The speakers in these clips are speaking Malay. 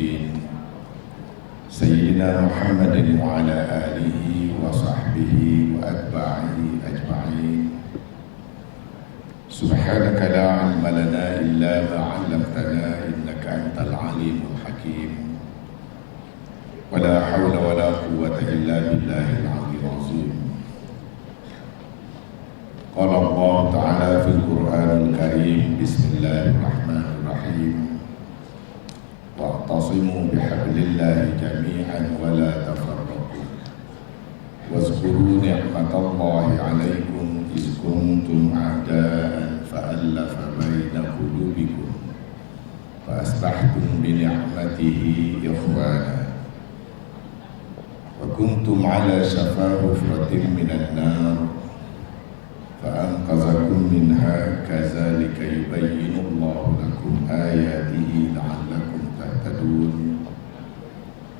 المرسلين سيدنا محمد وعلى آله وصحبه وأتباعه أجمعين. سبحانك لا علم لنا إلا ما علمتنا إنك أنت العليم الحكيم. ولا حول ولا قوة إلا بالله العلي العظيم. قال الله تعالى في القرآن الكريم: بسم الله الرحمن الرحيم. واعتصموا بحبل الله جميعا ولا تفرقوا واذكروا نعمة الله عليكم إذ كنتم أعداء فألف بين قلوبكم فأصبحتم بنعمته إخوانا وكنتم على شفا حفرة من النار فأنقذكم منها كذلك يبين الله لكم آياته لعلكم تهتدون.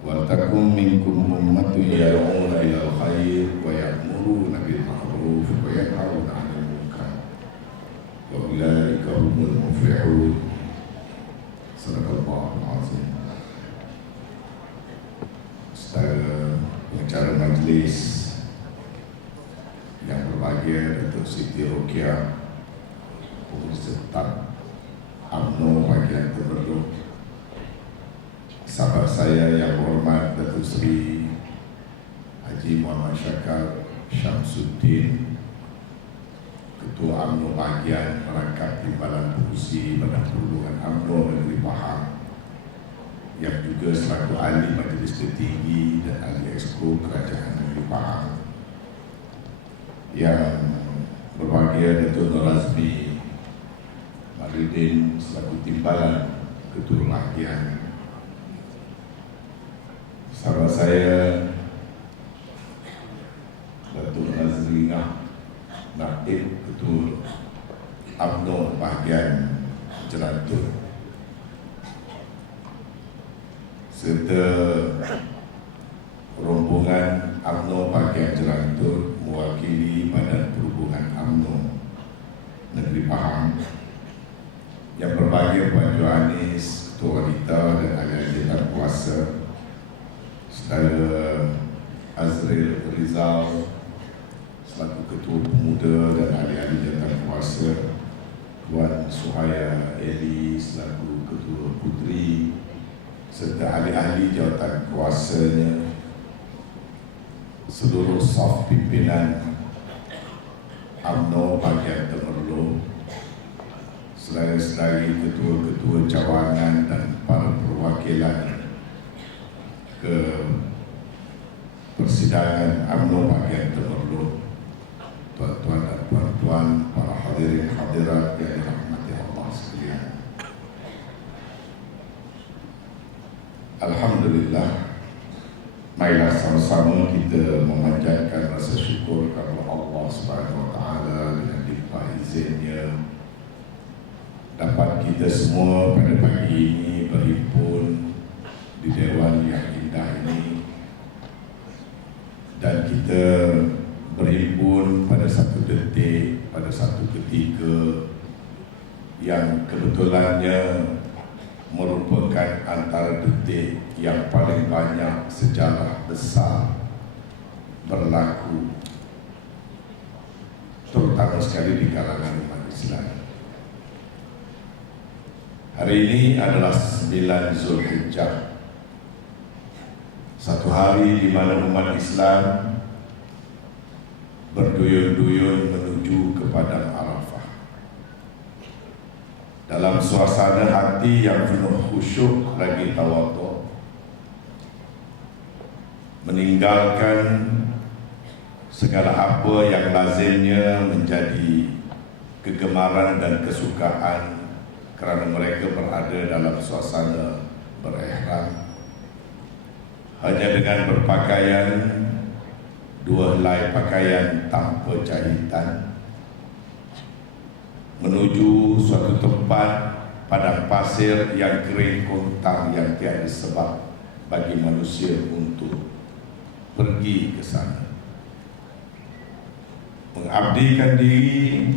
ولتكن منكم أمة يدعون إلى الخير ويأمرون بالمعروف وينهون عن المنكر وأولئك هم المفلحون. صدق الله العظيم. Saudara pengacara majlis yang berbahagia, Datuk Siti Rokiah, Pengurus Tetap UMNO bahagian Temerloh, sahabat saya yang hormat Datuk Seri Haji Muhammad Syakar Syamsuddin, Ketua UMNO bahagian Merangkap Timbalan Pengurusi Badan Perhubungan UMNO Negeri Pahang, yang juga selaku ahli Majlis Tertinggi dan ahli Exco Kerajaan Negeri Pahang, yang berbahagia Datuk Nur Azmi Maridin selaku Timbalan Ketua Bahagian, sahabat saya Datuk Nazrina Naib Ketua UMNO Bahagian Jerantur, serta rombongan UMNO bahagian Jerantur mewakili Badan Perhubungan UMNO Negeri Pahang, yang berbahagia Puan Johanis, Ketua Wanita dan ahli-ahli jawatan kuasa, Saudara Azril Rizal selaku Ketua Pemuda dan ahli-ahli jawatan kuasa, Puan Suhaya Eli selaku Ketua Puteri, serta ahli-ahli jawatan kuasanya, seluruh saf pimpinan UMNO bahagian Temerloh, saudara-saudari ketua-ketua cawangan dan para perwakilan ke persidangan UMNO bahagian Temerloh, tuan-tuan dan puan-puan, para hadirin hadirat yang dirahmati Allah sekalian. Alhamdulillah, marilah sama-sama kita memanjatkan rasa syukur kepada Allah Subhanahu Wa Taala dengan limpah izinnya dapat kita semua pada pagi ini berhimpun di Dewan yang indah ini, dan kita berhimpun pada satu detik, pada satu ketika yang kebetulannya merupakan antara detik yang paling banyak sejarah besar berlaku, terutama sekali di kalangan umat Islam. Hari ini adalah 9 Zulhijjah, satu hari di mana umat Islam berduyun-duyun menuju ke Padang Arafah dalam suasana hati yang penuh khusyuk lagi tawadhu, meninggalkan segala apa yang lazimnya menjadi kegemaran dan kesukaan kerana mereka berada dalam suasana berihram, hanya dengan berpakaian 2 helai pakaian tanpa jahitan, menuju suatu tempat padang pasir yang kering kontang yang tiada sebab bagi manusia untuk pergi ke sana, mengabdikan diri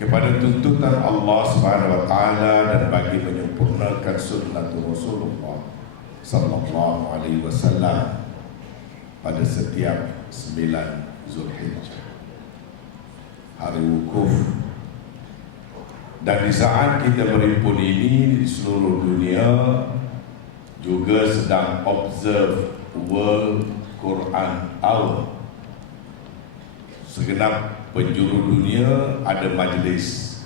kepada tuntutan Allah Subhanahu wa taala dan bagi menyempurnakan sunnah Rasulullah sallallahu alaihi wasallam pada setiap 9 Zulhijjah, hari wukuf. Dan di saat kita berhimpun ini di seluruh dunia juga sedang observe World Quran Hour. Segenap penjuru dunia ada majlis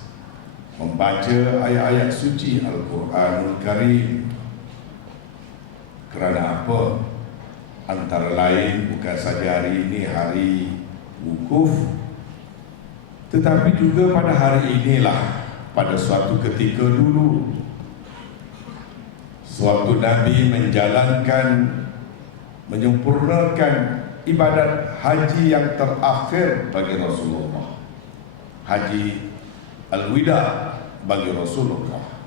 membaca ayat-ayat suci Al-Quranul Karim. Kerana apa? Antara lain bukan saja hari ini hari wukuf, tetapi juga pada hari inilah, pada suatu ketika dulu, suatu Nabi menyempurnakan ibadat haji yang terakhir bagi Rasulullah, Haji Al-Wida bagi Rasulullah,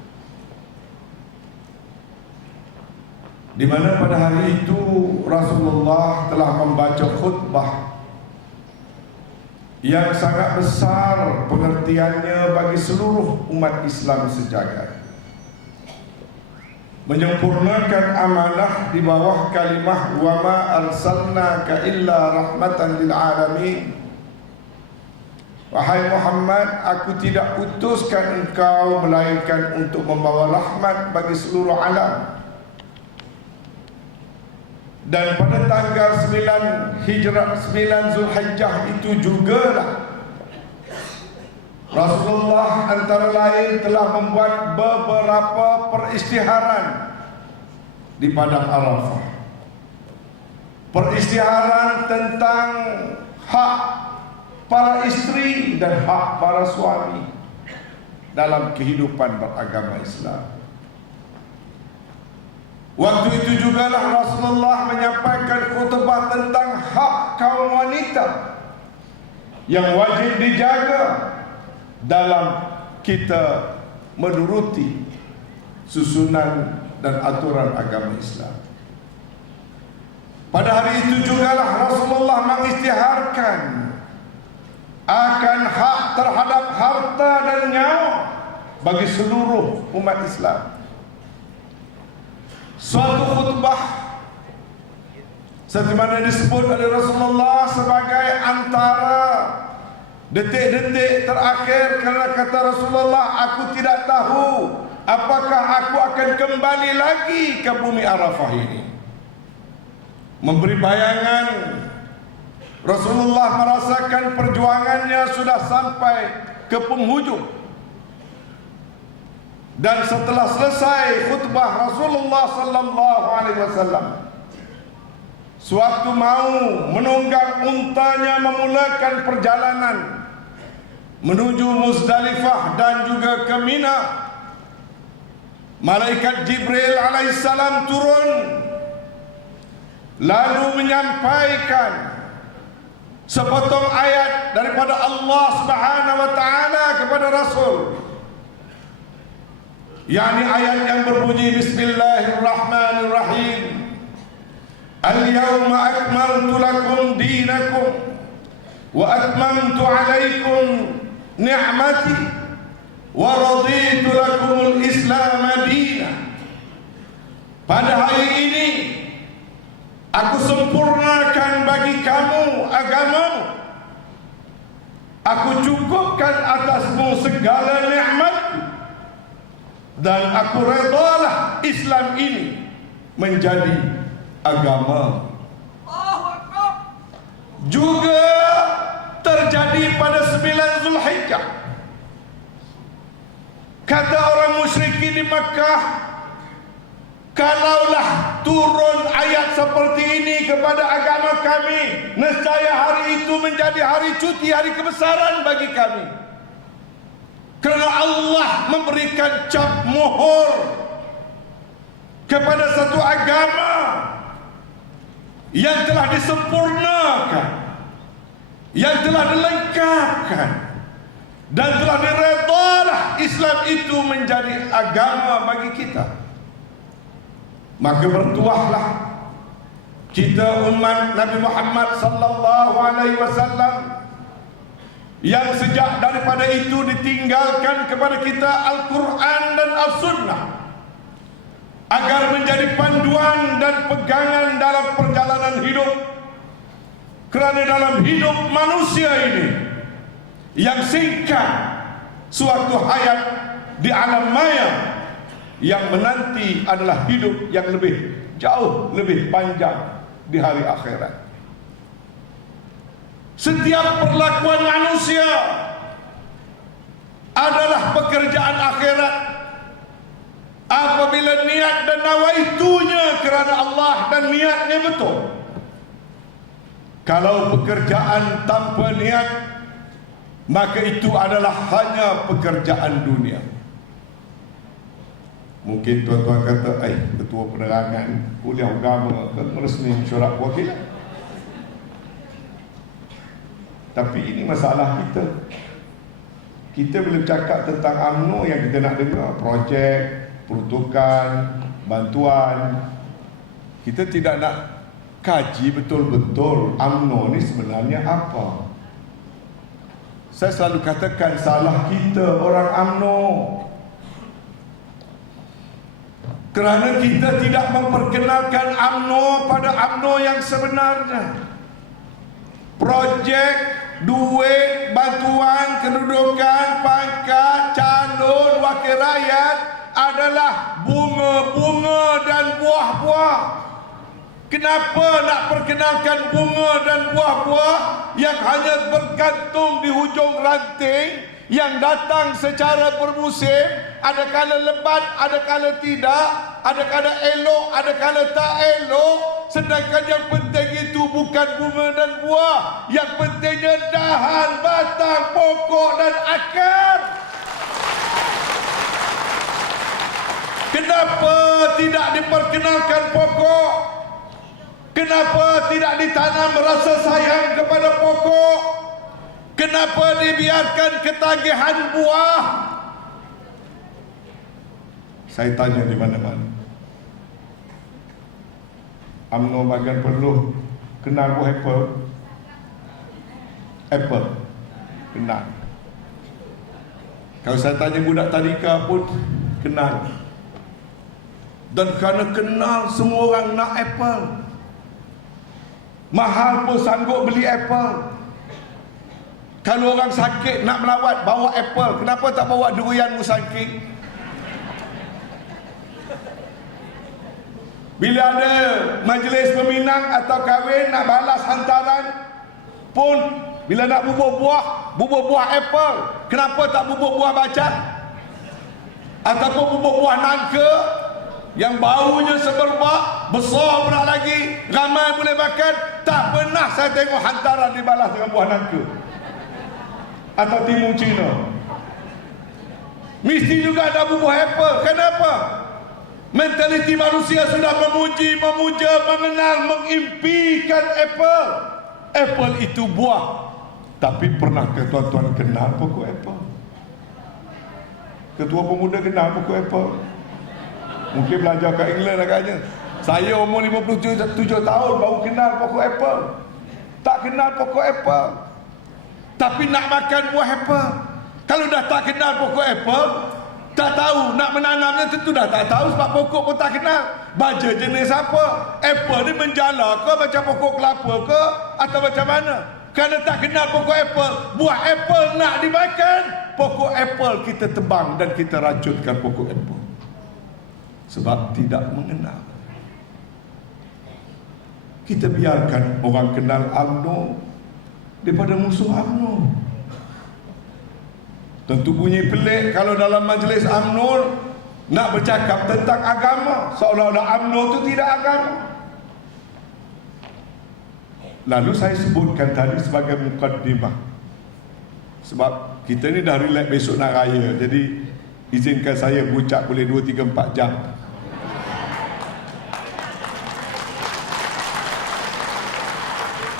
di mana pada hari itu Rasulullah telah membaca khutbah yang sangat besar pengertiannya bagi seluruh umat Islam sejagat, menyempurnakan amanah di bawah kalimah wa ma arsalnaka illa rahmatan lil alamin. Wahai Muhammad, aku tidak utuskan engkau melainkan untuk membawa rahmat bagi seluruh alam. Dan pada tanggal 9 Zulhijjah itu jugalah Rasulullah antara lain telah membuat beberapa peristiharan di padang Arafah. Peristiharan tentang hak para istri dan hak para suami dalam kehidupan beragama Islam. Waktu itu jugalah Rasulullah menyampaikan khutbah tentang hak kaum wanita yang wajib dijaga dalam kita menuruti susunan dan aturan agama Islam. Pada hari itu jugalah Rasulullah mengisytiharkan akan hak terhadap harta dan nyawa bagi seluruh umat Islam. Suatu khutbah seperti mana disebut oleh Rasulullah sebagai antara detik-detik terakhir, kerana kata Rasulullah, aku tidak tahu apakah aku akan kembali lagi ke bumi Arafah ini. Memberi bayangan Rasulullah merasakan perjuangannya sudah sampai ke penghujung. Dan setelah selesai khutbah Rasulullah sallallahu alaihi wasallam, sewaktu mau menunggang untanya memulakan perjalanan menuju Muzdalifah dan juga ke Mina, malaikat Jibril alaihissalam turun lalu menyampaikan sepotong ayat daripada Allah Subhanahu wa taala kepada Rasul, yakni ayat yang berbunyi Bismillahirrahmanirrahim. Al-yawma akmaltu lakum dinakum wa atmamtu alaikum ni'mati wa raditu lakumul Islam madina. Pada hari ini aku sempurnakan bagi kamu agamamu, aku cukupkan atasmu segala nikmatku, dan aku redalah Islam ini menjadi agama. Juga terjadi pada 9 Zulhijjah. Kata orang musyrikin di Makkah, kalaulah turun ayat seperti ini kepada agama kami, nescaya hari itu menjadi hari cuti, hari kebesaran bagi kami. Kerana Allah memberikan cap mohor kepada satu agama yang telah disempurnakan, yang telah dilengkapkan, dan telah diredalah Islam itu menjadi agama bagi kita. Maka bertuahlah kita umat Nabi Muhammad sallallahu alaihi wasallam yang sejak daripada itu ditinggalkan kepada kita Al-Quran dan As-Sunnah agar menjadi panduan dan pegangan dalam perjalanan hidup. Kerana dalam hidup manusia ini yang singkat, suatu hayat di alam maya, yang menanti adalah hidup yang lebih jauh lebih panjang di hari akhirat. Setiap perlakuan manusia adalah pekerjaan akhirat apabila niat dan nawaitunya kerana Allah dan niatnya betul. Kalau pekerjaan tanpa niat, maka itu adalah hanya pekerjaan dunia. Mungkin tuan-tuan kata, ketua penerangan kuliah agama kan resmi mesyuarat perwakilan. Tapi ini masalah kita. Kita bila cakap tentang UMNO, yang kita nak dengar projek, peruntukan, bantuan. Kita tidak nak kaji betul-betul UMNO ni sebenarnya apa. Saya selalu katakan salah kita orang UMNO, kerana kita tidak memperkenalkan UMNO pada UMNO yang sebenarnya. Projek, duit, bantuan, kedudukan, pangkat, calon, wakil rakyat adalah bunga-bunga dan buah-buah. Kenapa nak perkenalkan bunga dan buah-buah yang hanya bergantung di hujung ranting, yang datang secara bermusim, ada kala lebat, ada kala tidak, ada kala elok, ada kala tak elok. Sedangkan yang penting itu bukan bunga dan buah, yang pentingnya dahan, batang, pokok dan akar. Kenapa tidak diperkenalkan pokok? Kenapa tidak ditanam rasa sayang kepada pokok? Kenapa dibiarkan ketagihan buah? Saya tanya di mana-mana. UMNO bagian perlu kenal buah apple. Apple kenal. Kalau saya tanya budak tadika pun kenal. Dan kerana kenal, semua orang nak apple. Mahal pun sanggup beli apple. Kalau orang sakit nak melawat, bawa apple. Kenapa tak bawa durian musangking? Bila ada majlis peminang atau kahwin nak balas hantaran pun, bila nak bubur buah apple. Kenapa tak bubur buah bacat? Ataupun bubur buah nangka yang baunya semerbak, besar pula lagi, ramai boleh makan. Tak pernah saya tengok hantaran dibalas dengan buah nangka atau timun Cina. Mesti juga ada bubur apple. Kenapa? Mentaliti manusia sudah memuji, memuja, mengenal, mengimpikan apple. Apple itu buah. Tapi pernahkah tuan-tuan kenal pokok apple? Ketua pemuda kenal pokok apple? Mungkin belajar kat England agaknya. Saya umur 57 tahun baru kenal pokok apple. Tak kenal pokok apple, tapi nak makan buah apple. Kalau dah tak kenal pokok apple, tak tahu nak menanamnya, tentu dah tak tahu sebab pokok pun tak kenal. Baja jenis apa? Apple ni menjala ke macam pokok kelapa ke atau macam mana? Kerana tak kenal pokok apple, buah apple nak dimakan, pokok apple kita tebang dan kita racunkan pokok apple. Sebab tidak mengenal. Kita biarkan orang kenal UMNO daripada musuh UMNO. Tentu bunyi pelik kalau dalam majlis UMNO nak bercakap tentang agama, seolah-olah UMNO itu tidak agama. Lalu saya sebutkan tadi sebagai mukaddimah, sebab kita ni dah relax besok nak raya, jadi izinkan saya berucap boleh 2, 3, 4 jam.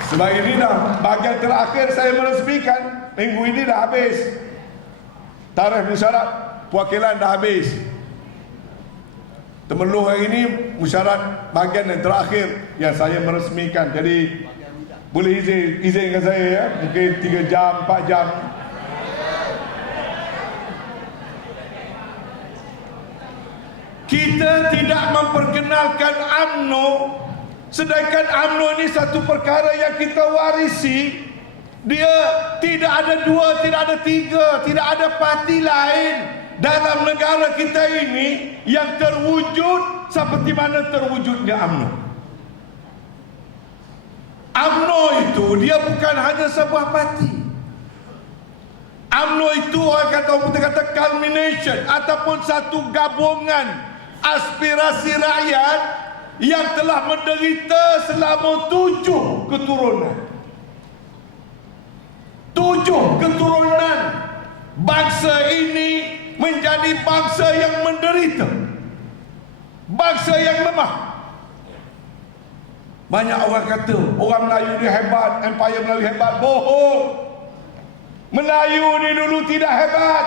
Sebab ini dah bahagian terakhir saya meresmikan. Minggu ini dah habis. Tarikh mesyuarat perwakilan dah habis. Temeluh hari ini mesyuarat bahagian yang terakhir yang saya meresmikan. Jadi boleh izinkan saya ya, mungkin 3 jam, 4 jam Kita tidak memperkenalkan UMNO, sedangkan UMNO ini satu perkara yang kita warisi. Dia tidak ada dua, tidak ada tiga, tidak ada parti lain dalam negara kita ini yang terwujud seperti mana terwujudnya UMNO. UMNO itu dia bukan hanya sebuah parti. UMNO itu orang kata culmination ataupun satu gabungan aspirasi rakyat yang telah menderita selama 7 keturunan. 7 keturunan bangsa ini menjadi bangsa yang menderita, bangsa yang lemah. Banyak orang kata orang Melayu ni hebat, empire Melayu hebat. Bohong. Melayu ni dulu tidak hebat.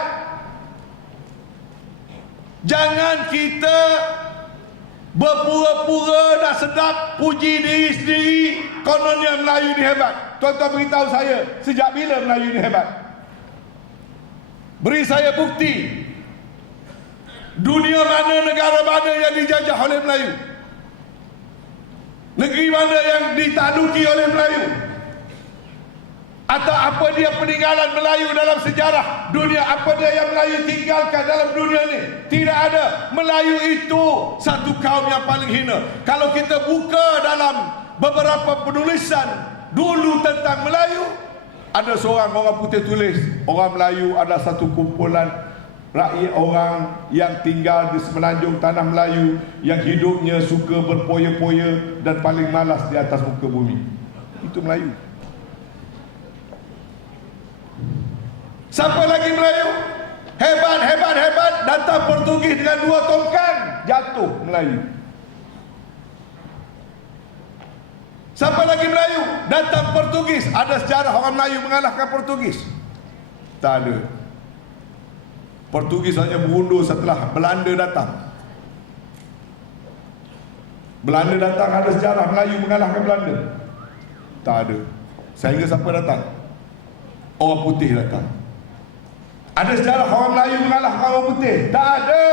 Jangan kita berpura-pura nak sedap puji diri sendiri kononnya Melayu ni hebat. Tuan-tuan beritahu saya, sejak bila Melayu ni hebat? Beri saya bukti. Dunia mana, negara mana yang dijajah oleh Melayu? Negeri mana yang ditakluki oleh Melayu? Atau apa dia peninggalan Melayu dalam sejarah dunia? Apa dia yang Melayu tinggalkan dalam dunia ni? Tidak ada. Melayu itu satu kaum yang paling hina. Kalau kita buka dalam beberapa penulisan dulu tentang Melayu, ada seorang orang putih tulis, orang Melayu adalah satu kumpulan rakyat orang yang tinggal di semenanjung tanah Melayu, yang hidupnya suka berpoya-poya dan paling malas di atas muka bumi. Itu Melayu. Siapa lagi Melayu? Hebat, hebat, hebat. Datang Portugis dengan 2 tongkang, jatuh Melayu. Siapa lagi Melayu? Datang Portugis. Ada sejarah orang Melayu mengalahkan Portugis? Tak ada. Portugis hanya berundur setelah Belanda datang. Belanda datang, ada sejarah Melayu mengalahkan Belanda? Tak ada. Sehingga siapa datang? Orang putih datang. Ada sejarah orang Melayu mengalahkan orang putih? Tak ada.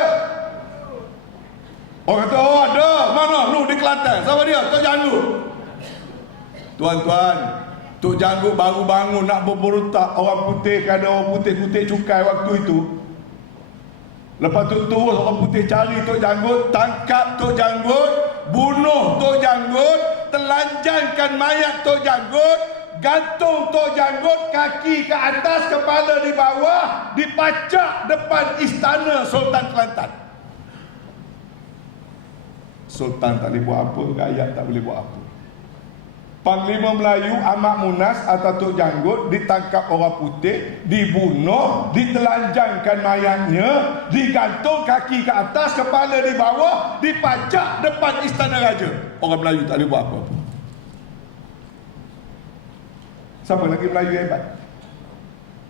Orang kata, oh ada. Mana? Lu di Kelantan. Siapa dia? Tok Janggut. Tuan-tuan, Tok Janggut baru bangun nak berberontak orang putih kerana orang putih kutip cukai waktu itu. Lepas tu terus orang putih cari Tok Janggut, tangkap Tok Janggut, bunuh Tok Janggut, telanjangkan mayat Tok Janggut, gantung Tok Janggut kaki ke atas, kepala di bawah, dipacak depan istana Sultan Kelantan. Sultan tak boleh buat apa, rakyat tak boleh buat apa. Panglima Melayu Ahmad Munas atau Tok Janggut ditangkap orang putih, dibunuh, ditelanjangkan mayatnya, digantung kaki ke atas, kepala di bawah, dipacak depan istana raja. Orang Melayu tak boleh buat apa-apa. Siapa lagi Melayu hebat?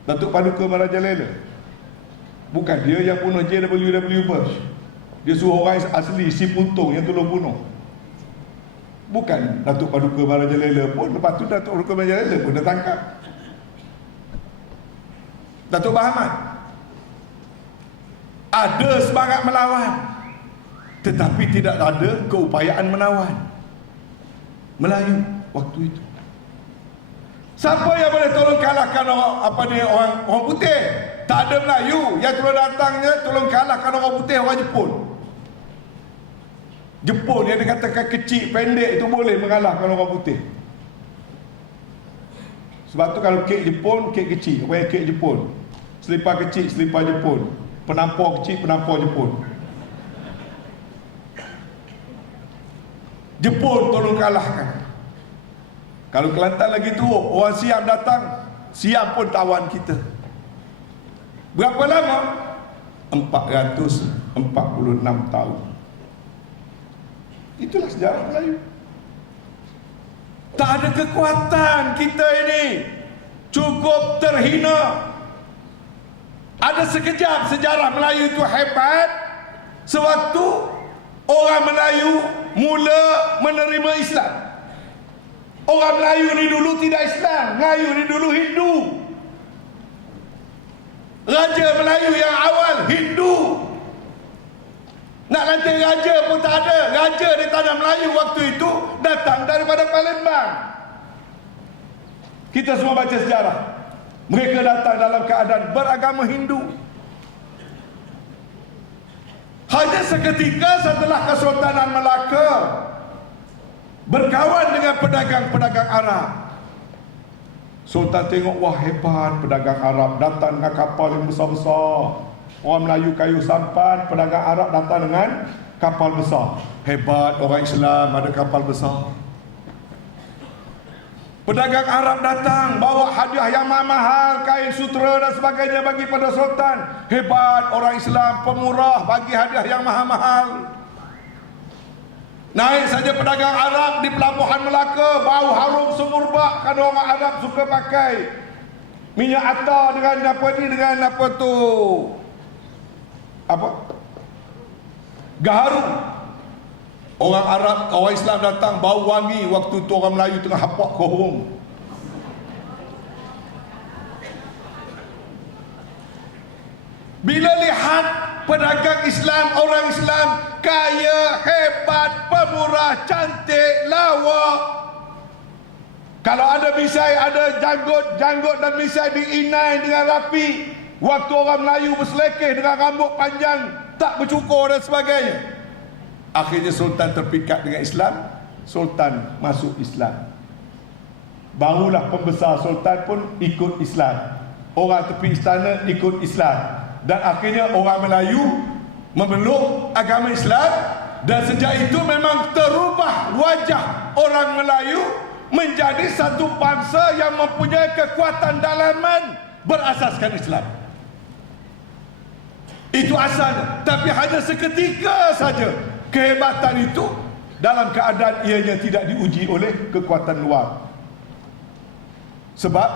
Datuk Paduka Marajalela. Bukan dia yang bunuh J.W. Bush. Dia suruh orang asli si Puntung yang tolong bunuh. Bukan Datuk Paduka Marajalela pun. Lepas tu Datuk Paduka Marajalela pun dah tangkap. Datuk Bahamat ada semangat melawan, tetapi tidak ada keupayaan menawan. Melayu waktu itu. Siapa yang boleh tolong kalahkan orang putih? Tak ada Melayu yang tolong datangnya tolong kalahkan orang putih, orang Jepun. Jepun yang dikatakan kecil, pendek itu boleh mengalahkan orang putih. Sebab tu kalau kek Jepun, kek kecil. Apa yang kek Jepun? Selipar kecil, selipar Jepun. Penampar kecil, penampar Jepun. Jepun tolong kalahkan. Kalau Kelantan lagi tu, orang Siam datang, Siam pun tawan kita. Berapa lama? 446 tahun. Itulah sejarah Melayu. Tak ada kekuatan kita ini, cukup terhina. Ada sekejap sejarah Melayu itu hebat, sewaktu orang Melayu mula menerima Islam. Orang Melayu ni dulu tidak Islam, Melayu ni dulu Hindu. Raja Melayu yang awal Hindu. Nak lantik raja pun tak ada. Raja di tanah Melayu waktu itu datang daripada Palembang. Kita semua baca sejarah. Mereka datang dalam keadaan beragama Hindu. Hanya seketika setelah Kesultanan Melaka berkawan dengan pedagang-pedagang Arab, Sultan tengok, wah hebat pedagang Arab datang dengan kapal yang besar-besar. Orang Melayu kayu sampan, pedagang Arab datang dengan kapal besar. Hebat, orang Islam ada kapal besar. Pedagang Arab datang bawa hadiah yang mahal, kain sutera dan sebagainya bagi pada Sultan. Hebat, orang Islam pemurah bagi hadiah yang mahal-mahal. Naik saja pedagang Arab di pelabuhan Melaka, bau harum semurbak kerana orang Arab suka pakai minyak atar dengan apa ni, dengan apa tu, apa, gaharu. Orang Arab, orang Islam datang bau wangi, waktu tu orang Melayu tengah hapak kohong. Bila lihat pedagang Islam, orang Islam kaya, hebat, pemurah, cantik, lawa. Kalau ada misai, ada janggut dan misai diinai dengan rapi. Waktu orang Melayu berselekeh dengan rambut panjang, tak bercukur dan sebagainya. Akhirnya Sultan terpikat dengan Islam. Sultan masuk Islam. Barulah pembesar Sultan pun ikut Islam. Orang tepi istana ikut Islam. Dan akhirnya orang Melayu memeluk agama Islam. Dan sejak itu memang terubah wajah orang Melayu menjadi satu bangsa yang mempunyai kekuatan dalaman berasaskan Islam. Itu asalnya. Tapi hanya seketika saja kehebatan itu dalam keadaan ianya tidak diuji oleh kekuatan luar. Sebab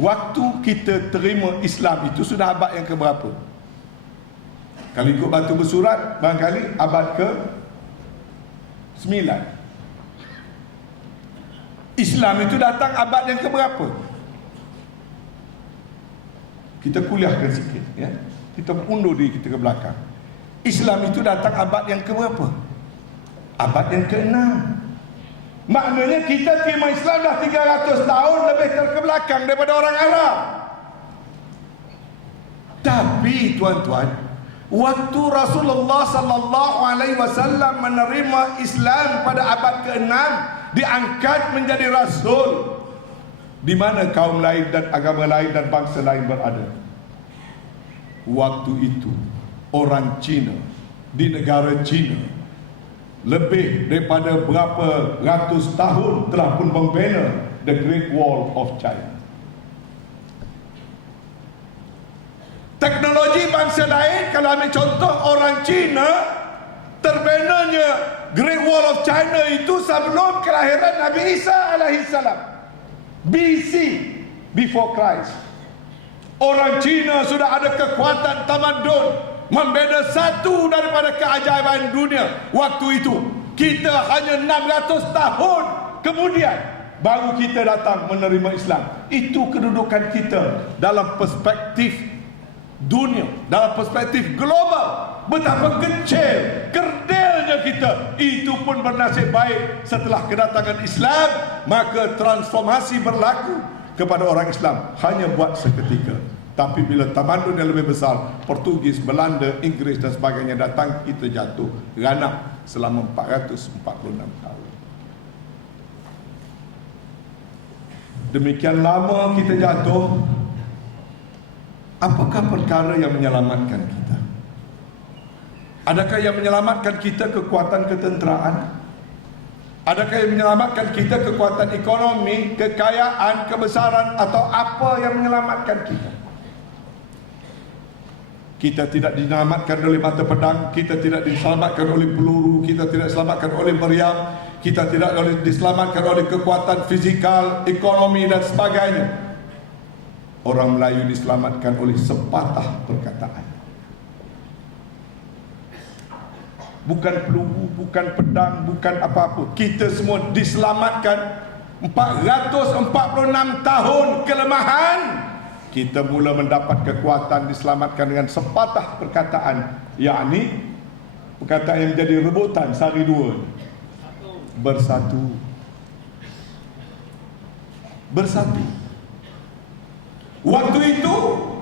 waktu kita terima Islam itu sudah abad yang keberapa? Kalau ikut batu bersurat, barangkali abad ke 9. Islam itu datang abad yang keberapa? Kita kuliahkan sikit, ya. Kita undur diri kita ke belakang. Islam itu datang abad yang keberapa? Abad yang ke-6. Maknanya kita terima Islam dah 300 tahun lebih terkebelakang daripada orang Arab. Tapi tuan-tuan, waktu Rasulullah sallallahu alaihi wasallam menerima Islam pada abad ke-6, diangkat menjadi rasul, di mana kaum lain dan agama lain dan bangsa lain berada. Waktu itu orang Cina di negara Cina lebih daripada berapa ratus tahun telah pun membina the Great Wall of China. Teknologi bangsa lain, kalau ambil contoh orang Cina, terbinanya Great Wall of China itu sebelum kelahiran Nabi Isa alaihissalam, BC, before Christ. Orang Cina sudah ada kekuatan tamadun, membina satu daripada keajaiban dunia. Waktu itu kita hanya 600 tahun kemudian baru kita datang menerima Islam. Itu kedudukan kita dalam perspektif dunia, dalam perspektif global. Betapa kecil, kerdilnya kita. Itu pun bernasib baik setelah kedatangan Islam, maka transformasi berlaku kepada orang Islam hanya buat seketika. Tapi bila tamadun yang lebih besar, Portugis, Belanda, Inggeris dan sebagainya datang, kita jatuh ranap selama 446 tahun. Demikian lama kita jatuh. Apakah perkara yang menyelamatkan kita? Adakah yang menyelamatkan kita kekuatan ketenteraan? Adakah yang menyelamatkan kita kekuatan ekonomi, kekayaan, kebesaran, atau apa yang menyelamatkan kita? Kita tidak diselamatkan oleh mata pedang, kita tidak diselamatkan oleh peluru, kita tidak diselamatkan oleh meriam, kita tidak diselamatkan oleh kekuatan fizikal, ekonomi dan sebagainya. Orang Melayu diselamatkan oleh sepatah perkataan. Bukan peluru, bukan pedang, bukan apa-apa. Kita semua diselamatkan 446 tahun kelemahan. Kita mula mendapat kekuatan, diselamatkan dengan sepatah perkataan, yakni perkataan yang menjadi rebutan sehari dua. Bersatu. Bersatu. Waktu itu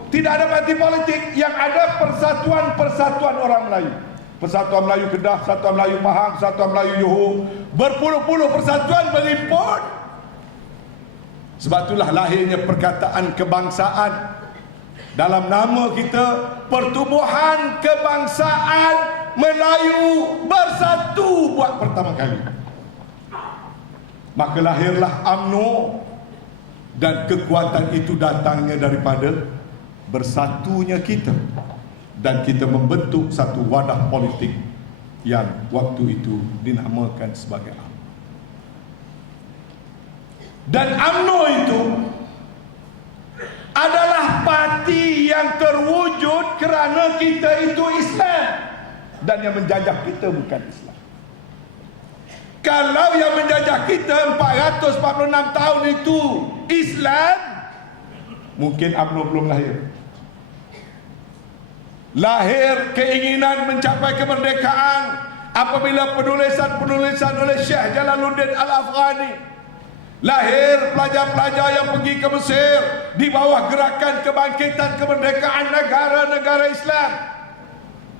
tidak ada parti politik, yang ada persatuan-persatuan orang Melayu. Persatuan Melayu Kedah, Persatuan Melayu Pahang, Persatuan Melayu Johor, berpuluh-puluh persatuan berhimpun. Sebab itulah lahirnya perkataan kebangsaan. Dalam nama kita, pertubuhan kebangsaan Melayu bersatu buat pertama kali. Maka lahirlah UMNO, dan kekuatan itu datangnya daripada bersatunya kita, dan kita membentuk satu wadah politik yang waktu itu dinamakan sebagai UMNO. Dan UMNO itu adalah parti yang terwujud kerana kita itu Islam, dan yang menjajah kita bukan Islam. Kalau yang menjajah kita 446 tahun itu Islam, mungkin UMNO belum lahir. Lahir keinginan mencapai kemerdekaan apabila penulisan-penulisan oleh Syekh Jalaluddin Al-Afghani. Lahir pelajar-pelajar yang pergi ke Mesir di bawah gerakan kebangkitan kemerdekaan negara-negara Islam.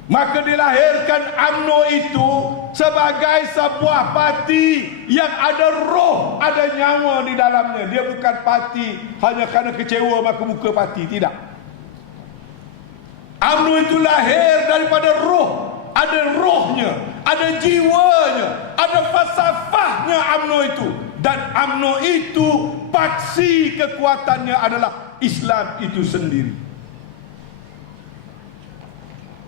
Maka dilahirkan UMNO itu sebagai sebuah parti yang ada roh, ada nyawa di dalamnya. Dia bukan parti hanya kerana kecewa maka buka parti, tidak. UMNO itu lahir daripada roh, ada rohnya, ada jiwanya, ada falsafahnya UMNO itu. Dan UMNO itu paksi kekuatannya adalah Islam itu sendiri.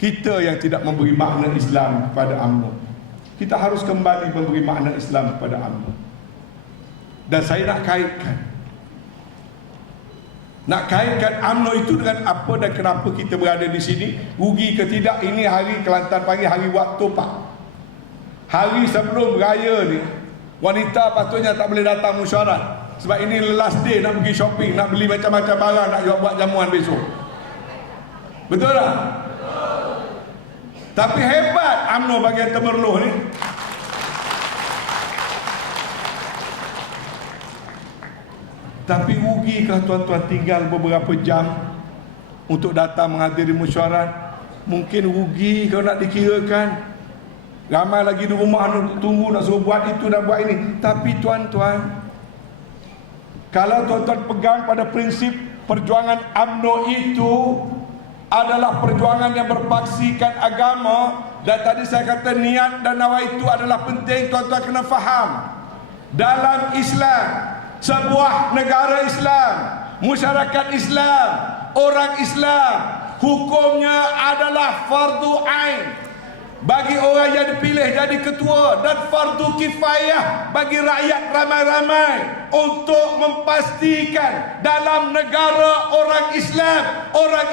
Kita yang tidak memberi makna Islam kepada UMNO, kita harus kembali memberi makna Islam kepada UMNO. Dan saya nak kaitkan UMNO itu dengan apa dan kenapa kita berada di sini. Rugi ke tidak, ini hari Kelantan panggil hari waktu pak. Hari sebelum raya ni, wanita patutnya tak boleh datang mesyuarat. Sebab ini last day nak pergi shopping, nak beli macam-macam barang, nak buat jamuan besok. Betul tak? Tapi hebat UMNO bagian Temerloh ni. Tapi rugikah tuan-tuan tinggal beberapa jam untuk datang menghadiri mesyuarat? Mungkin rugi kalau nak dikirakan. Ramai lagi di rumah nak tunggu, nak suruh buat itu dan buat ini. Tapi tuan-tuan, kalau tuan-tuan pegang pada prinsip perjuangan UMNO itu adalah perjuangan yang berpaksikan agama, dan tadi saya kata niat dan nawa itu adalah penting. Tuan-tuan kena faham, dalam Islam, sebuah negara Islam, masyarakat Islam, orang Islam, hukumnya adalah fardu ain bagi orang yang dipilih jadi ketua, dan fardu kifayah bagi rakyat ramai-ramai untuk memastikan dalam negara orang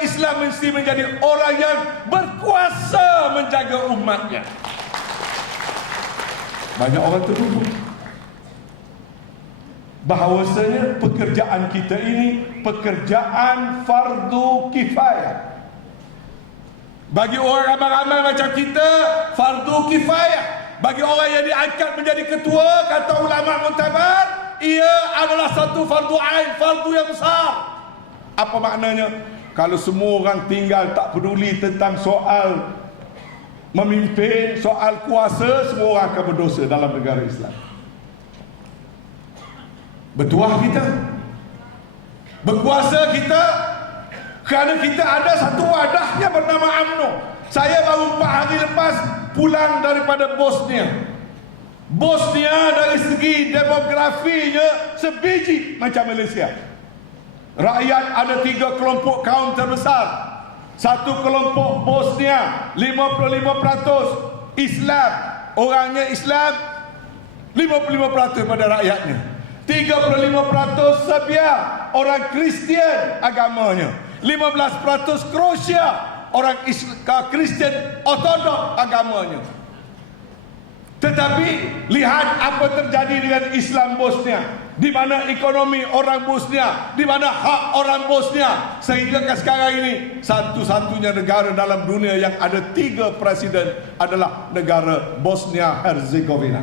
Islam mesti menjadi orang yang berkuasa menjaga umatnya. Banyak orang tertuduh bahawasanya pekerjaan kita ini pekerjaan fardu kifayah. Bagi orang ramai-ramai macam kita, fardu kifayah. Bagi orang yang diangkat menjadi ketua, kata ulama muktabar, ia adalah satu fardu ain, fardu yang besar. Apa maknanya? Kalau semua orang tinggal tak peduli tentang soal memimpin, soal kuasa, semua orang akan berdosa dalam negara Islam. Bertuah kita, berkuasa kita, kerana kita ada satu wadahnya bernama UMNO. Saya baru 4 hari lepas pulang daripada Bosnia. Bosnia dari segi demografinya sebiji macam Malaysia. Rakyat ada 3 kelompok kaum terbesar. Satu kelompok Bosnia 55% Islam, orangnya Islam 55% pada rakyatnya. 35% Serbia, orang Kristian agamanya. 15% Kroasia, orang Kristian Ortodok agamanya. Tetapi lihat apa terjadi dengan Islam Bosnia. di mana ekonomi orang Bosnia, di mana hak orang Bosnia, sehingga sekarang ini satu-satunya negara dalam dunia yang ada 3 presiden adalah negara Bosnia Herzegovina.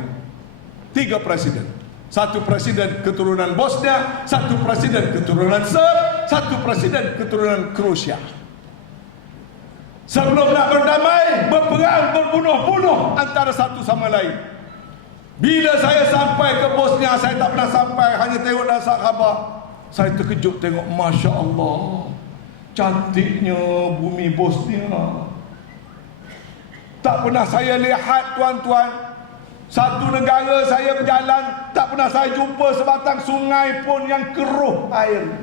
3 presiden. 1 presiden keturunan Bosnia, 1 presiden keturunan Serb, 1 presiden keturunan Kroasia. Sebelum nak berdamai, berperang, berbunuh-bunuh antara satu sama lain. Bila saya sampai ke Bosnia, saya tak pernah sampai, hanya tengok dalam khabar. Saya terkejut tengok, Masya Allah, cantiknya bumi Bosnia. Tak pernah saya lihat, tuan-tuan, satu negara saya berjalan, tak pernah saya jumpa sebatang sungai pun yang keruh air.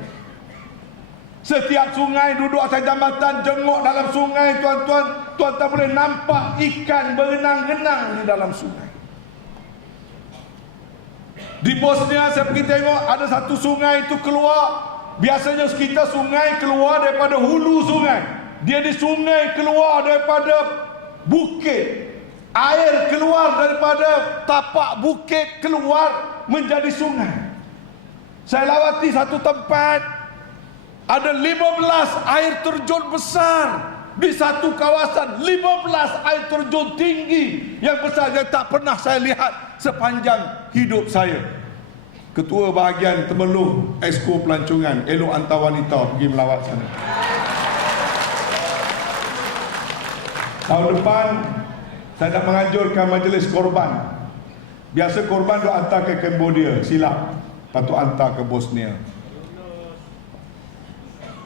Setiap sungai duduk atas jambatan, jenguk dalam sungai, tuan-tuan, tuan-tuan boleh nampak ikan berenang-renang di dalam sungai. Di Bosnia saya pergi tengok, ada satu sungai itu keluar. Biasanya kita sungai keluar daripada hulu sungai. Dia di sungai keluar daripada bukit. Air keluar daripada tapak bukit, keluar menjadi sungai. Saya lawati satu tempat, ada 15 air terjun besar di satu kawasan. 15 air terjun tinggi yang besar yang tak pernah saya lihat sepanjang hidup saya. Ketua bahagian Temeluh Exco Pelancongan, Elok Hantar Wanita pergi melawat sana. Tahun depan saya nak menganjurkan majlis korban. Biasa korban duk hantar ke Cambodia, silap. Patut hantar ke Bosnia.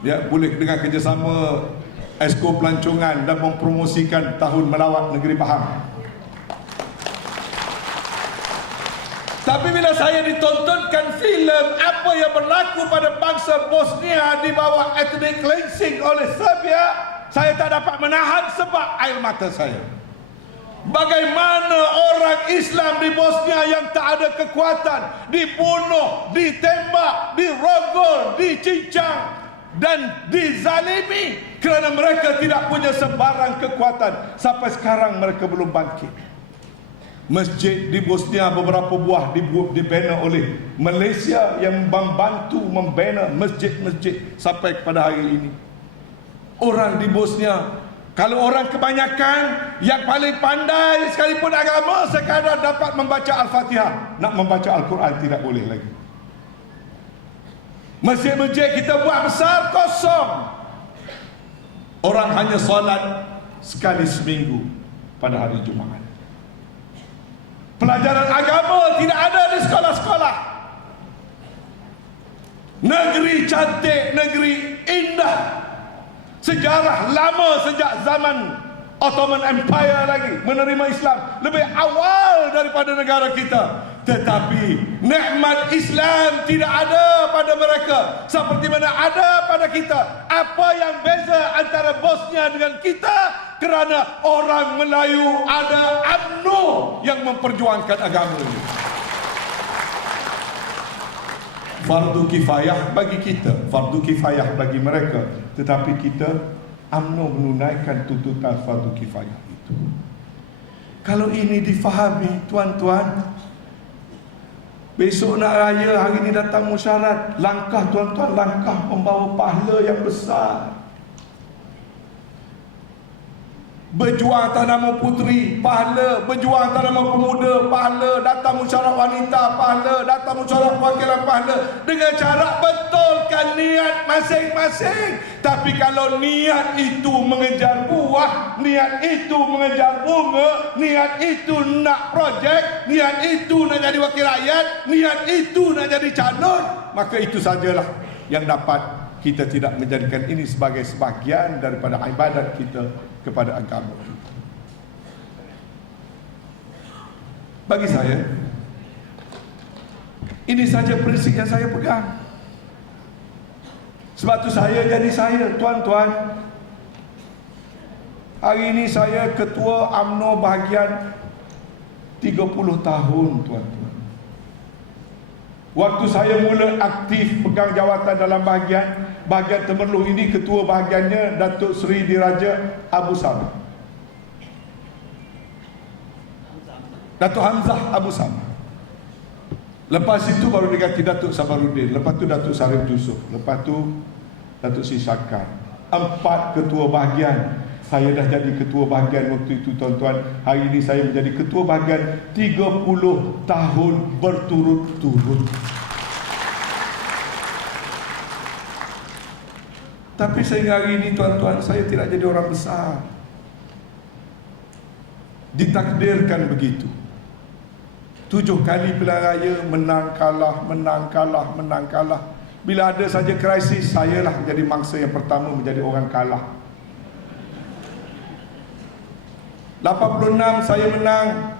Ya, boleh dengan kerjasama Exco Pelancongan dan mempromosikan tahun melawat negeri Pahang. Tapi bila saya ditontonkan filem apa yang berlaku pada bangsa Bosnia di bawah ethnic cleansing oleh Serbia, saya tak dapat menahan sebab air mata saya. Bagaimana orang Islam di Bosnia yang tak ada kekuatan dibunuh, ditembak, dirogol, dicincang dan dizalimi kerana mereka tidak punya sebarang kekuatan. Sampai sekarang mereka belum bangkit. Masjid di Bosnia beberapa buah dibina oleh Malaysia yang membantu membina masjid-masjid sampai kepada hari ini. Orang di Bosnia, kalau orang kebanyakan yang paling pandai sekalipun agama sekadar dapat membaca Al-Fatihah, nak membaca Al-Quran tidak boleh lagi. Masjid-masjid kita buat besar, kosong. Orang hanya solat sekali seminggu pada hari Jumaat. Pelajaran agama tidak ada di sekolah-sekolah. Negeri cantik, negeri indah. Sejarah lama sejak zaman Ottoman Empire lagi menerima Islam. Lebih awal daripada negara kita. Tetapi nikmat Islam tidak ada pada mereka seperti mana ada pada kita. Apa yang beza antara Bosnia dengan kita? Kerana orang Melayu ada UMNO yang memperjuangkan agama ini. Fardu kifayah bagi kita, fardu kifayah bagi mereka. Tetapi kita UMNO menunaikan tuntutan fardu kifayah itu. Kalau ini difahami, tuan-tuan, besok nak raya, hari ini datang musyarat, langkah tuan-tuan, langkah membawa pahala yang besar. Berjuang atas nama puteri, pahala. Berjuang atas nama pemuda, pahala. Datang musyarat wanita, pahala. Datang musyarat perwakilan, pahala. Dengan cara betulkan niat masing-masing. Tapi kalau niat itu mengejar buah, niat itu mengejar bunga, niat itu nak projek, niat itu nak jadi wakil rakyat, niat itu nak jadi calon, maka itu sajalah yang dapat kita tidak menjadikan ini sebagai sebahagian daripada ibadat kita kepada agama kita. Bagi saya, ini saja prinsip yang saya pegang. Sebab tu saya jadi saya, tuan-tuan. Hari ini saya ketua UMNO bahagian 30 tahun, tuan-tuan. Waktu saya mula aktif pegang jawatan dalam bahagian Temeluh ini, ketua bahagiannya Datuk Seri Diraja Abu Samad, Datuk Hamzah Abu Samad. Lepas itu baru diganti Datuk Sabarudin, lepas tu Datuk Sarif Yusof, lepas tu Datuk Sri Shakar. 4 ketua bahagian. Saya dah jadi ketua bahagian waktu itu, tuan-tuan. Hari ini saya menjadi ketua bahagian 30 tahun berturut-turut. Tapi sehingga hari ini, tuan-tuan, saya tidak jadi orang besar. Ditakdirkan begitu. 7 kali pilihan raya, menang kalah, menang kalah, menang kalah. Bila ada saja krisis, sayalah menjadi mangsa yang pertama menjadi orang kalah. 86 saya menang.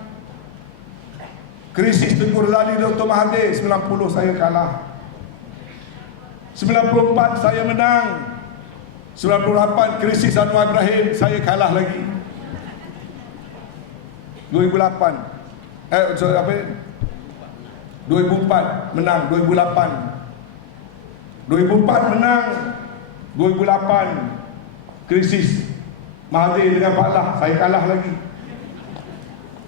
Krisis Tengku Razali Dr. Mahathir, 90 saya kalah. 94 saya menang. 98 krisis Anwar Ibrahim, saya kalah lagi. 2008 2004 menang, 2008 menang, 2008 krisis Mahathir dengan Pak Lah, saya kalah lagi.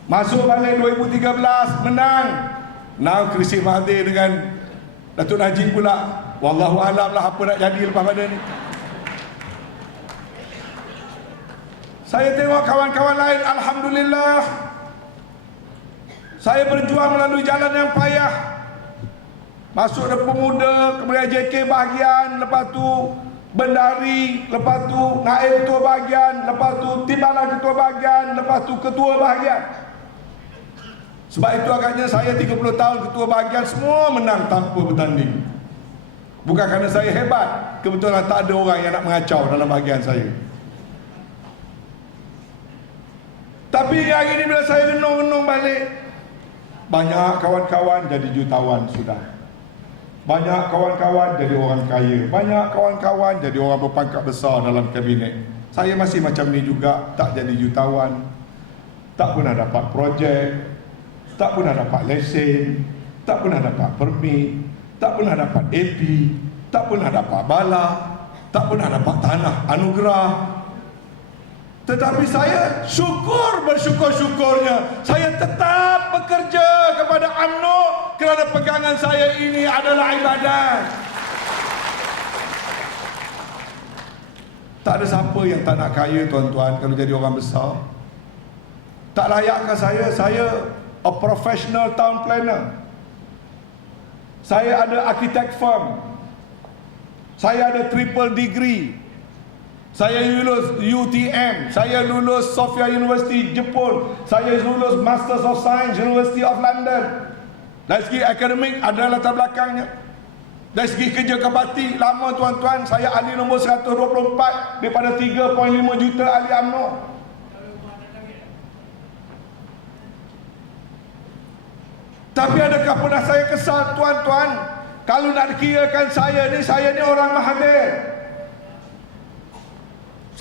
Masuk balik 2013 menang. Now krisis Mahathir dengan Datuk Najib pula. Wallahu alam lah apa nak jadi lepas pada ni. Saya tengok kawan-kawan lain, alhamdulillah. Saya berjuang melalui jalan yang payah. Masuk dari pemuda, kemudian JK bahagian, lepas tu bendahari, lepas tu naib ketua bahagian, lepas tu timbalan ketua bahagian, lepas tu ketua bahagian. Sebab itu agaknya saya 30 tahun ketua bahagian semua menang tanpa bertanding. Bukan kerana saya hebat, kebetulan tak ada orang yang nak mengacau dalam bahagian saya. Tapi hari ini bila saya renung-renung balik, banyak kawan-kawan jadi jutawan sudah. Banyak kawan-kawan jadi orang kaya. Banyak kawan-kawan jadi orang berpangkat besar dalam kabinet. Saya masih macam ni juga, tak jadi jutawan, tak pernah dapat projek, tak pernah dapat lesen, tak pernah dapat permit, tak pernah dapat AP, tak pernah dapat bala, tak pernah dapat tanah anugerah. Tetapi saya bersyukur-syukurnya saya tetap bekerja kepada UMNO kerana pegangan saya ini adalah ibadat. Tak ada siapa yang tak nak kaya, tuan-tuan, kalau jadi orang besar. Tak layakkah saya a professional town planner. Saya ada architect firm. Saya ada triple degree. Saya lulus UTM, saya lulus Sofia University Jepun, saya lulus Masters of Science University of London. Dari segi akademik ada latar belakangnya. Dari segi kerja bakti lama, tuan-tuan, saya ahli nombor 124 daripada 3.5 juta ahli UMNO. Tapi adakah pernah saya kesal, tuan-tuan, kalau nak dikirakan saya ni orang Mahathir?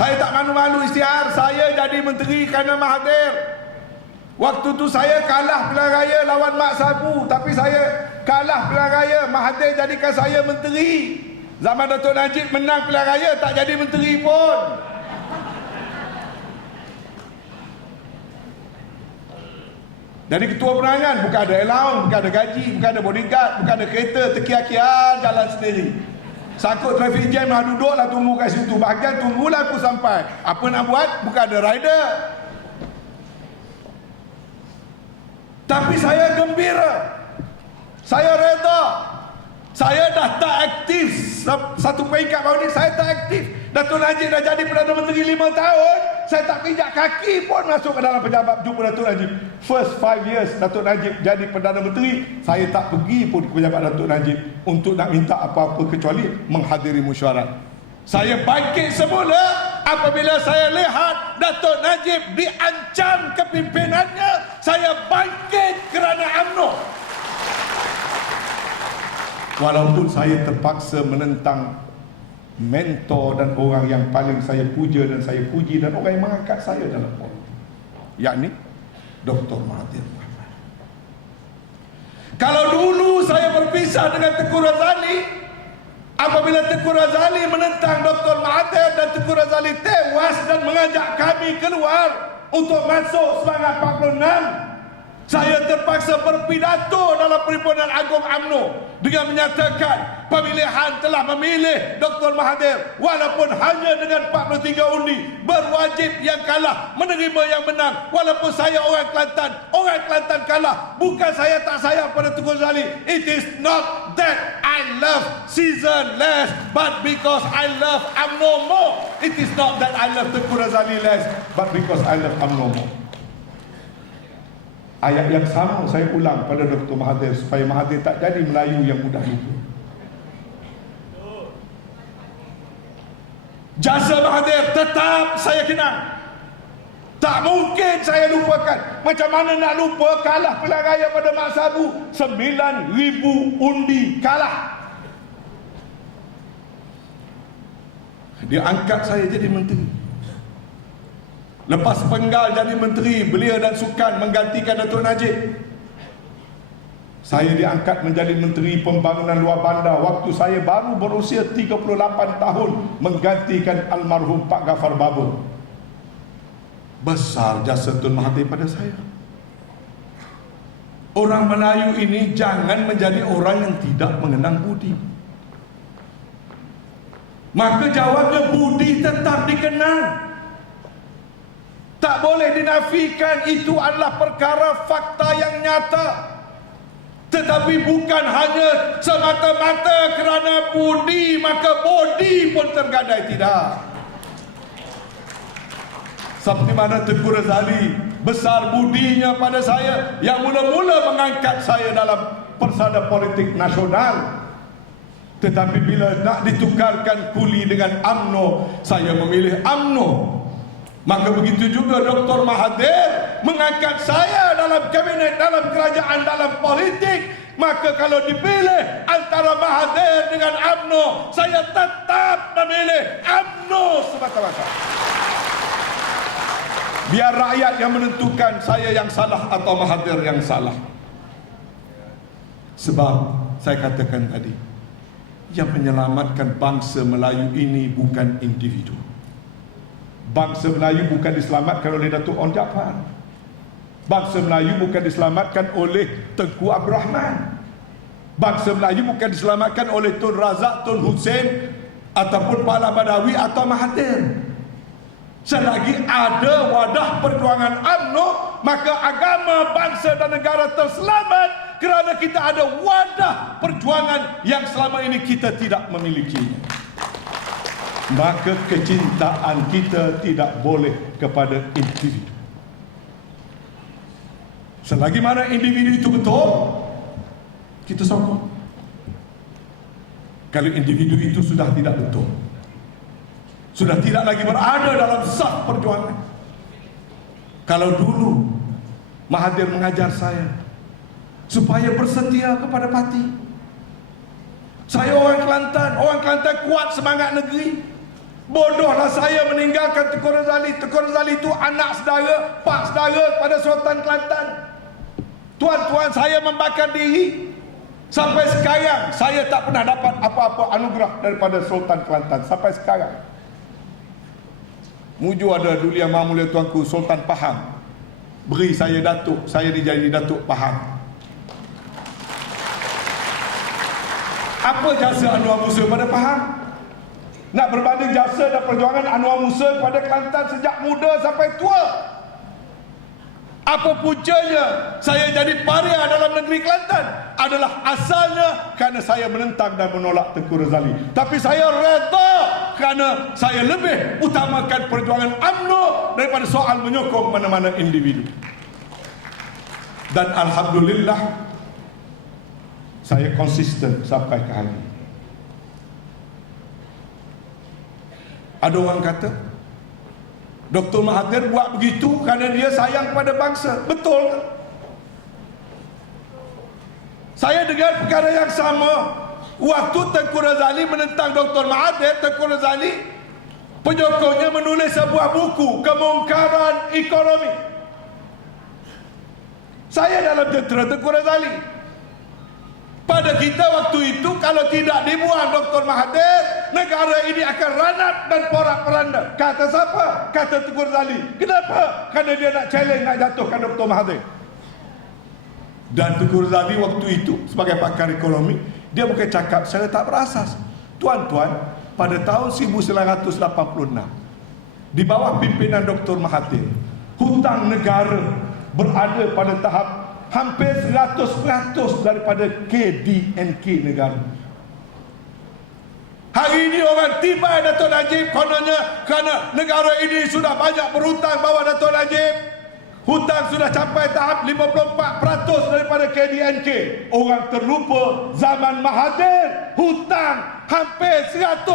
Saya tak malu-malu isytihar, saya jadi menteri kerana Mahathir. Waktu tu saya kalah pilihan raya lawan Mak Sabu, tapi saya kalah pilihan raya, Mahathir jadikan saya menteri. Zaman Datuk Najib menang pilihan raya, tak jadi menteri pun. Jadi ketua penerangan, bukan ada allowance, bukan ada gaji, bukan ada bodyguard, bukan ada kereta, terkiar-kiar jalan sendiri. Sangkut traffic jam, duduklah tunggu kat situ. Bahagian tunggulah aku sampai. Apa nak buat? Bukan ada rider. Tapi saya gembira. Saya reda. Saya dah tak aktif. Satu peringkat baru ni saya tak aktif. Datuk Najib dah jadi Perdana Menteri 5 tahun. Saya tak pijak kaki pun masuk ke dalam pejabat jumpa Datuk Najib. First 5 years Datuk Najib jadi Perdana Menteri, saya tak pergi pun ke pejabat Datuk Najib untuk nak minta apa-apa kecuali menghadiri mesyuarat. Saya bangkit semula apabila saya lihat Datuk Najib diancam kepimpinannya. Saya bangkit kerana UMNO. Walaupun saya terpaksa menentang mentor dan orang yang paling saya puja dan saya puji dan orang yang mengangkat saya dalam politik, yakni Dr. Mahathir Mohamad. Kalau dulu saya berpisah dengan Tengku Razali, apabila Tengku Razali menentang Dr. Mahathir dan Tengku Razali tewas dan mengajak kami keluar untuk masuk semangat 46, Saya terpaksa berpidato dalam Perhimpunan Agung UMNO dengan menyatakan pemilihan telah memilih Dr. Mahathir walaupun hanya dengan 43 undi, berwajib yang kalah menerima yang menang. Walaupun saya orang Kelantan kalah. Bukan saya tak sayang pada Tengku Razali. It is not that I love Caesar less, but because I love UMNO more. It is not that I love Tengku Razali less, but because I love UMNO more. Ayat yang sama saya ulang pada Dr. Mahathir supaya Mahathir tak jadi Melayu yang mudah lupa. Jasa Mahathir tetap saya kenang. Tak mungkin saya lupakan. Macam mana nak lupa kalah pilihan raya pada Mak Sabu 9,000 undi kalah. Dia angkat saya jadi menteri. Lepas penggal jadi menteri belia dan sukan menggantikan Datuk Najib, saya diangkat menjadi menteri pembangunan luar bandar waktu saya baru berusia 38 tahun menggantikan almarhum Pak Ghafar Babur. Besar jasa Tun Mahathir pada saya. Orang Melayu ini jangan menjadi orang yang tidak mengenang budi. Maka jawabnya, budi tetap dikenang. Tak boleh dinafikan, itu adalah perkara fakta yang nyata. Tetapi bukan hanya semata-mata kerana budi maka bodi pun tergadai, tidak. Seperti mana Tengku Razali besar budinya pada saya, yang mula-mula mengangkat saya dalam persada politik nasional. Tetapi bila nak ditukarkan kuli dengan UMNO, saya memilih UMNO. Maka begitu juga Dr. Mahathir mengangkat saya dalam kabinet, dalam kerajaan, dalam politik. Maka kalau dipilih antara Mahathir dengan UMNO, saya tetap memilih UMNO semata-mata. Biar rakyat yang menentukan saya yang salah atau Mahathir yang salah. Sebab saya katakan tadi, yang menyelamatkan bangsa Melayu ini bukan individu. Bangsa Melayu bukan diselamatkan oleh Datuk Onn Jaafar. Bangsa Melayu bukan diselamatkan oleh Tengku Abdul Rahman. Bangsa Melayu bukan diselamatkan oleh Tun Razak, Tun Hussein ataupun Pala Badawi atau Mahathir. Selagi ada wadah perjuangan UMNO, maka agama, bangsa dan negara terselamat kerana kita ada wadah perjuangan yang selama ini kita tidak memilikinya. Maka kecintaan kita tidak boleh kepada individu. Selagi mana individu itu betul, kita sokong. Kalau individu itu sudah tidak betul, sudah tidak lagi berada dalam saf perjuangan. Kalau dulu Mahathir mengajar saya supaya bersetia kepada parti. Saya orang Kelantan kuat semangat negeri. Bodohlah saya meninggalkan Tengku Razali. Tengku Razali itu anak saudara, pak saudara pada Sultan Kelantan. Tuan-tuan saya membakar diri. Sampai sekarang saya tak pernah dapat apa-apa anugerah daripada Sultan Kelantan. Sampai sekarang. Muju ada dulu yang Maha Mulia Tuanku Sultan Pahang, beri saya datuk, saya dijadi Datuk Pahang. Apa jasa Anwar Musa pada Pahang? Nak berbanding jasa dan perjuangan Anwar Musa pada Kelantan sejak muda sampai tua. Apa puncanya saya jadi paria dalam negeri Kelantan? Adalah asalnya kerana saya menentang dan menolak Tengku Razali. Tapi saya reda kerana saya lebih utamakan perjuangan UMNO daripada soal menyokong mana-mana individu. Dan Alhamdulillah saya konsisten sampai ke hari ini. Ada orang kata Dr. Mahathir buat begitu kerana dia sayang pada bangsa. Betul ke? Saya dengar perkara yang sama. Waktu Tengku Razali menentang Dr. Mahathir, Tengku Razali penyokongnya menulis sebuah buku, Kemungkaran Ekonomi. Saya dalam tentera Tengku Razali. Pada kita waktu itu, kalau tidak dibuang Dr. Mahathir, negara ini akan ranap dan porak-poranda. Kata siapa? Kata Tengku Razali. Kenapa? Kerana dia nak challenge, nak jatuhkan Dr. Mahathir. Dan Tunku Razali waktu itu sebagai pakar ekonomi, dia bukan cakap secara tak berasas. Tuan-tuan, pada tahun 1986 di bawah pimpinan Dr. Mahathir, hutang negara berada pada tahap hampir 100% daripada KDNK negara. Hari ini orang tiba Dato' Najib kononnya kerana negara ini sudah banyak berhutang bawah Dato' Najib. Hutang sudah capai tahap 54% daripada KDNK. Orang terlupa zaman Mahathir, hutang hampir 100%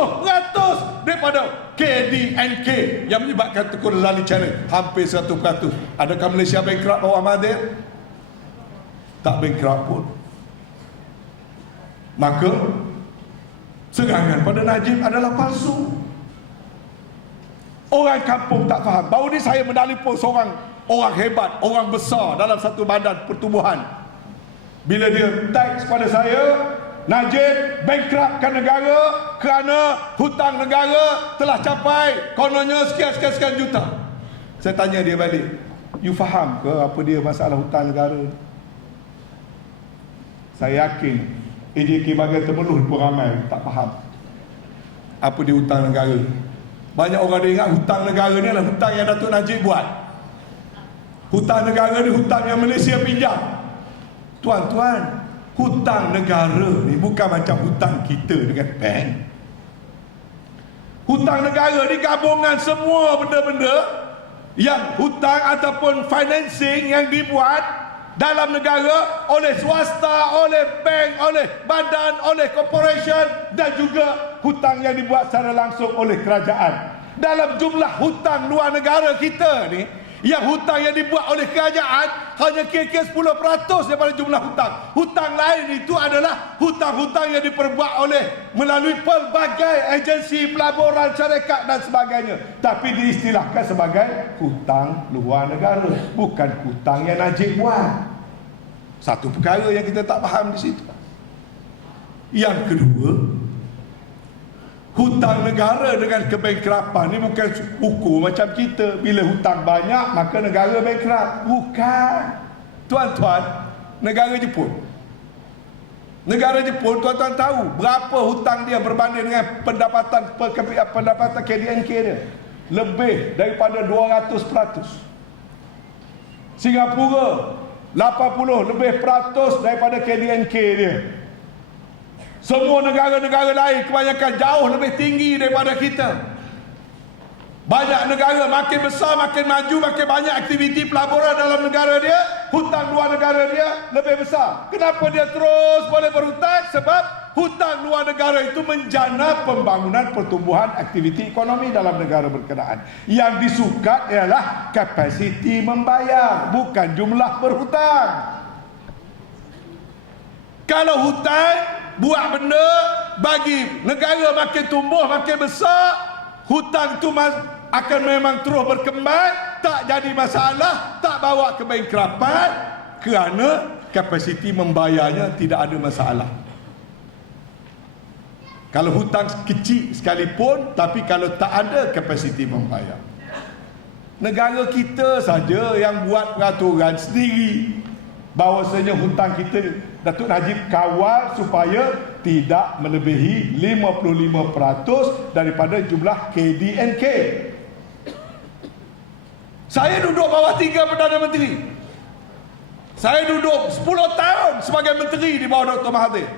daripada KDNK, yang menyebabkan Tunku Razali challenge hampir 100%. Adakah Malaysia bankrupt bawah Mahathir? Tak bankrupt pun. Maka serangan pada Najib adalah palsu. Orang kampung tak faham. Baru ni saya menelpon seorang orang hebat, orang besar dalam satu badan pertubuhan. Bila dia teks pada saya, Najib bankruptkan negara kerana hutang negara telah capai kononnya sekian juta. Saya tanya dia balik, you faham ke apa dia masalah hutang negara? Saya yakin AJK bagai Temeloh pun ramai tak faham apa dia hutang negara. Banyak orang dia ingat hutang negara ni adalah hutang yang Dato' Najib buat. Hutang negara ni hutang yang Malaysia pinjam. Tuan-tuan, hutang negara ni bukan macam hutang kita dengan bank. Hutang negara ni gabungan semua benda-benda yang hutang ataupun financing yang dibuat dalam negara oleh swasta, oleh bank, oleh badan, oleh corporation, dan juga hutang yang dibuat secara langsung oleh kerajaan. Dalam jumlah hutang luar negara kita ni, yang hutang yang dibuat oleh kerajaan hanya kira-kira 10% daripada jumlah hutang. Hutang lain itu adalah hutang-hutang yang diperbuat oleh melalui pelbagai agensi pelaburan syarikat dan sebagainya, tapi diistilahkan sebagai hutang luar negara, bukan hutang yang Najib buat. Satu perkara yang kita tak faham di situ. Yang kedua, hutang negara dengan kebankrapan ni bukan ukur macam kita. Bila hutang banyak maka negara bankrupt. Bukan. Tuan-tuan, negara Jepun, tuan-tuan tahu berapa hutang dia berbanding dengan pendapatan KDNK dia? Lebih daripada 200%. Singapura 80 lebih peratus daripada KDNK dia. Semua negara-negara lain kebanyakan jauh lebih tinggi daripada kita. Banyak negara makin besar, makin maju, makin banyak aktiviti pelaburan dalam negara dia, hutang luar negara dia lebih besar. Kenapa dia terus boleh berhutang? Sebab hutang luar negara itu menjana pembangunan pertumbuhan aktiviti ekonomi dalam negara berkenaan. Yang disukat ialah kapasiti membayar, bukan jumlah berhutang. Kalau hutang buat benda bagi negara makin tumbuh, makin besar, hutang itu akan memang terus berkembang, tak jadi masalah, tak bawa ke bankrapan, kerana kapasiti membayarnya tidak ada masalah. Kalau hutang kecil sekalipun, tapi kalau tak ada kapasiti membayar. Negara kita saja yang buat peraturan sendiri bahawasanya hutang kita, Datuk Najib kawal supaya tidak melebihi 55% daripada jumlah KDNK. Saya duduk bawah 3 Perdana Menteri. Saya duduk 10 tahun sebagai menteri di bawah Dr. Mahathir,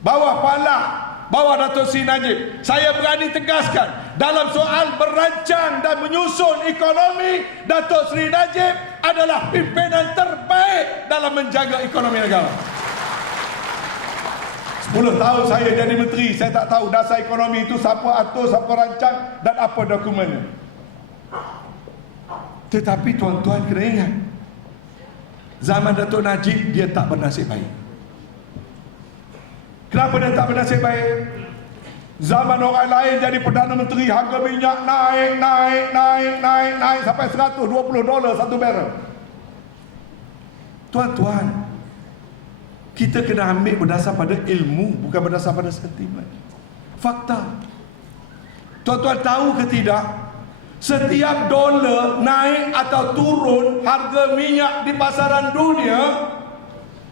bawah Pak Lah, bawah Datuk Seri Najib. Saya berani tegaskan, dalam soal merancang dan menyusun ekonomi, Datuk Seri Najib adalah pimpinan terbaik dalam menjaga ekonomi negara. 10 tahun saya jadi menteri, saya tak tahu dasar ekonomi itu siapa atur, siapa rancang dan apa dokumennya. Tetapi tuan-tuan kena ingat, zaman Datuk Najib dia tak bernasib baik. Kenapa dia tak bernasib baik? Zaman orang lain jadi Perdana Menteri, harga minyak naik sampai $120 satu barrel. Tuan-tuan, kita kena ambil berdasar pada ilmu, bukan berdasar pada sentimen, fakta. Tuan-tuan tahu ke tidak, setiap dolar naik atau turun harga minyak di pasaran dunia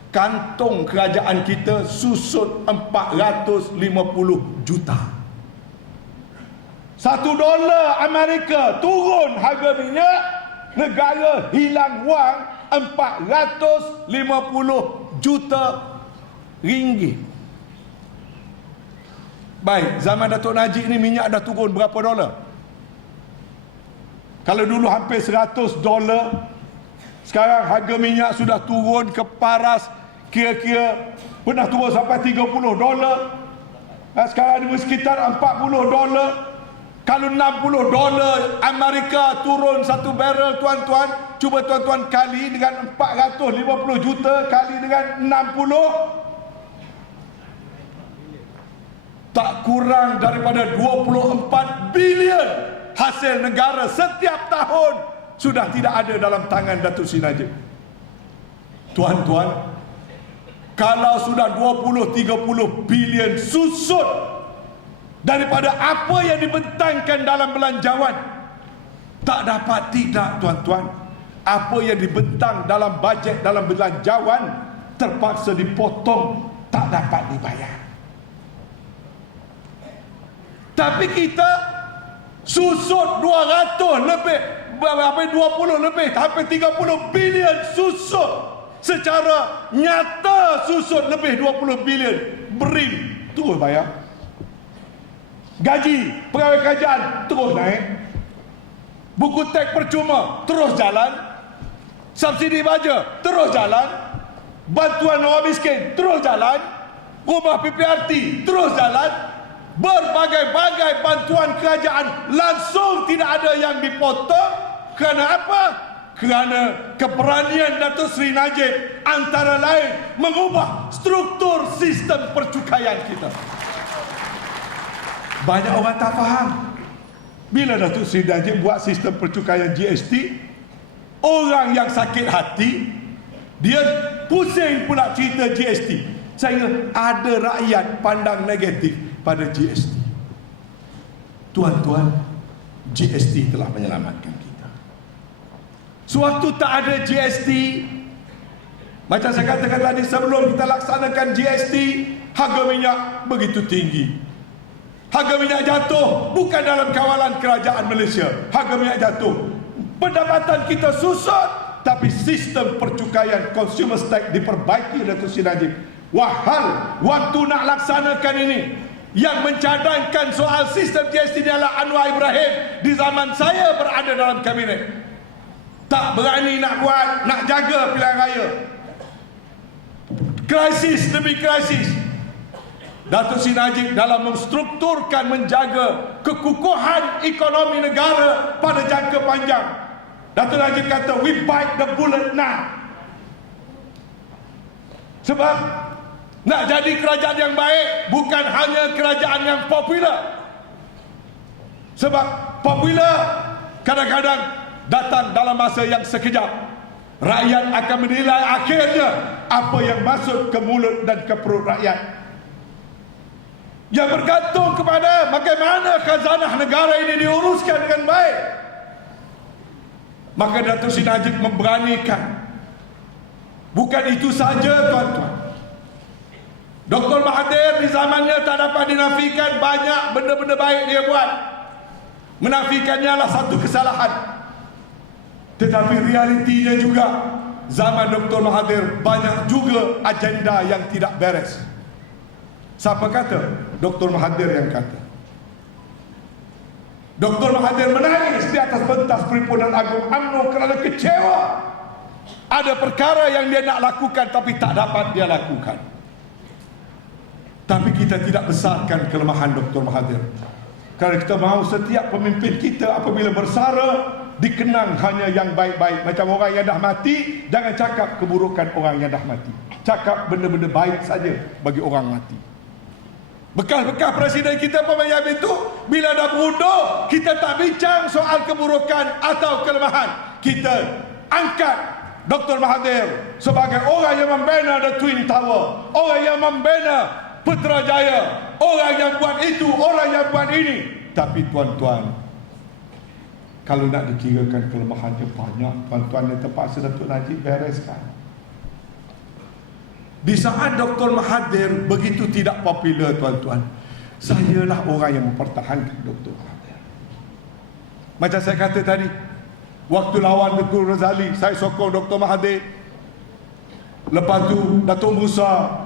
kantong kerajaan kita susut 450 juta. $1 Amerika turun harga minyak, negara hilang wang 450 juta ringgit. Baik, zaman Datuk Najib ni minyak dah turun berapa dolar? Kalau dulu hampir $100, sekarang harga minyak sudah turun ke paras, kira-kira pernah turun sampai $30. Sekarang di sekitar $40. Kalau $60 Amerika turun satu barrel, tuan-tuan, cuba tuan-tuan kali dengan 450 juta kali dengan 60, tak kurang daripada 24 bilion hasil negara setiap tahun sudah tidak ada dalam tangan Datuk Seri Najib. Tuan-tuan, kalau sudah 20-30 bilion susut daripada apa yang dibentangkan dalam belanjawan, tak dapat tidak, tuan-tuan, apa yang dibentang dalam bajet dalam belanjawan terpaksa dipotong, tak dapat dibayar. Tapi kita susut 200 lebih, 20 lebih, hampir 30 bilion susut. Secara nyata susut lebih 20 bilion. BRIM terus bayar. Gaji pegawai kerajaan terus naik. Buku teks percuma terus jalan. Subsidi baja terus jalan. Bantuan orang miskin terus jalan. Rumah PPRT terus jalan. Berbagai-bagai bantuan kerajaan langsung tidak ada yang dipotong. Kerana apa? Kerana keberanian Datuk Seri Najib antara lain mengubah struktur sistem percukaian kita. Banyak orang tak faham. Bila Datuk Seri Najib buat sistem percukaian GST, orang yang sakit hati, dia pusing pula cerita GST. Saya ada rakyat pandang negatif pada GST. Tuan-tuan, GST telah menyelamatkan kita. Sewaktu tak ada GST, macam saya katakan tadi, sebelum kita laksanakan GST, harga minyak begitu tinggi. Harga minyak jatuh bukan dalam kawalan kerajaan Malaysia. Harga minyak jatuh, pendapatan kita susut, tapi sistem percukaian consumer tax diperbaiki Datuk Seri Najib. Wahal waktu nak laksanakan ini, yang mencadangkan soal sistem GST ni adalah Anwar Ibrahim di zaman saya berada dalam kabinet. Tak berani nak buat, nak jaga pilihan raya. Krisis demi krisis, Datuk Seri Najib dalam menstrukturkan, menjaga kekukuhan ekonomi negara pada jangka panjang. Datuk Najib kata, we bite the bullet now. Sebab nak jadi kerajaan yang baik bukan hanya kerajaan yang popular. Sebab popular kadang-kadang datang dalam masa yang sekejap. Rakyat akan menilai akhirnya apa yang masuk ke mulut dan ke perut rakyat. Yang bergantung kepada bagaimana khazanah negara ini diuruskan dengan baik. Maka Datuk Seri Najib memberanikan. Bukan itu saja, tuan-tuan. Dr. Mahathir di zamannya tak dapat dinafikan, banyak benda-benda baik dia buat. Menafikannya adalah satu kesalahan. Tetapi realitinya juga, zaman Dr. Mahathir banyak juga agenda yang tidak beres. Siapa kata? Dr. Mahathir yang kata. Dr. Mahathir menangis di atas pentas Perhimpunan Agung UMNO kerana kecewa. Ada perkara yang dia nak lakukan tapi tak dapat dia lakukan. Tapi kita tidak besarkan kelemahan Dr. Mahathir. Kerana kita mahu setiap pemimpin kita apabila bersara dikenang hanya yang baik-baik. Macam orang yang dah mati, jangan cakap keburukan orang yang dah mati. Cakap benda-benda baik saja bagi orang mati. Bekas-bekas presiden kita pemayam itu, bila dah berundur, kita tak bincang soal keburukan atau kelemahan. Kita angkat Dr. Mahathir sebagai orang yang membina the Twin Tower, orang yang membina Putrajaya, orang yang buat itu, orang yang buat ini. Tapi tuan-tuan, kalau nak dikirakan kelemahannya banyak, tuan-tuan yang terpaksa Datuk Najib bereskan. Di saat Dr. Mahathir begitu tidak popular, tuan-tuan, sayalah orang yang mempertahankan Dr. Mahathir. Macam saya kata tadi, waktu lawan Dr. Razali, saya sokong Dr. Mahathir. Lepas tu Datuk Musa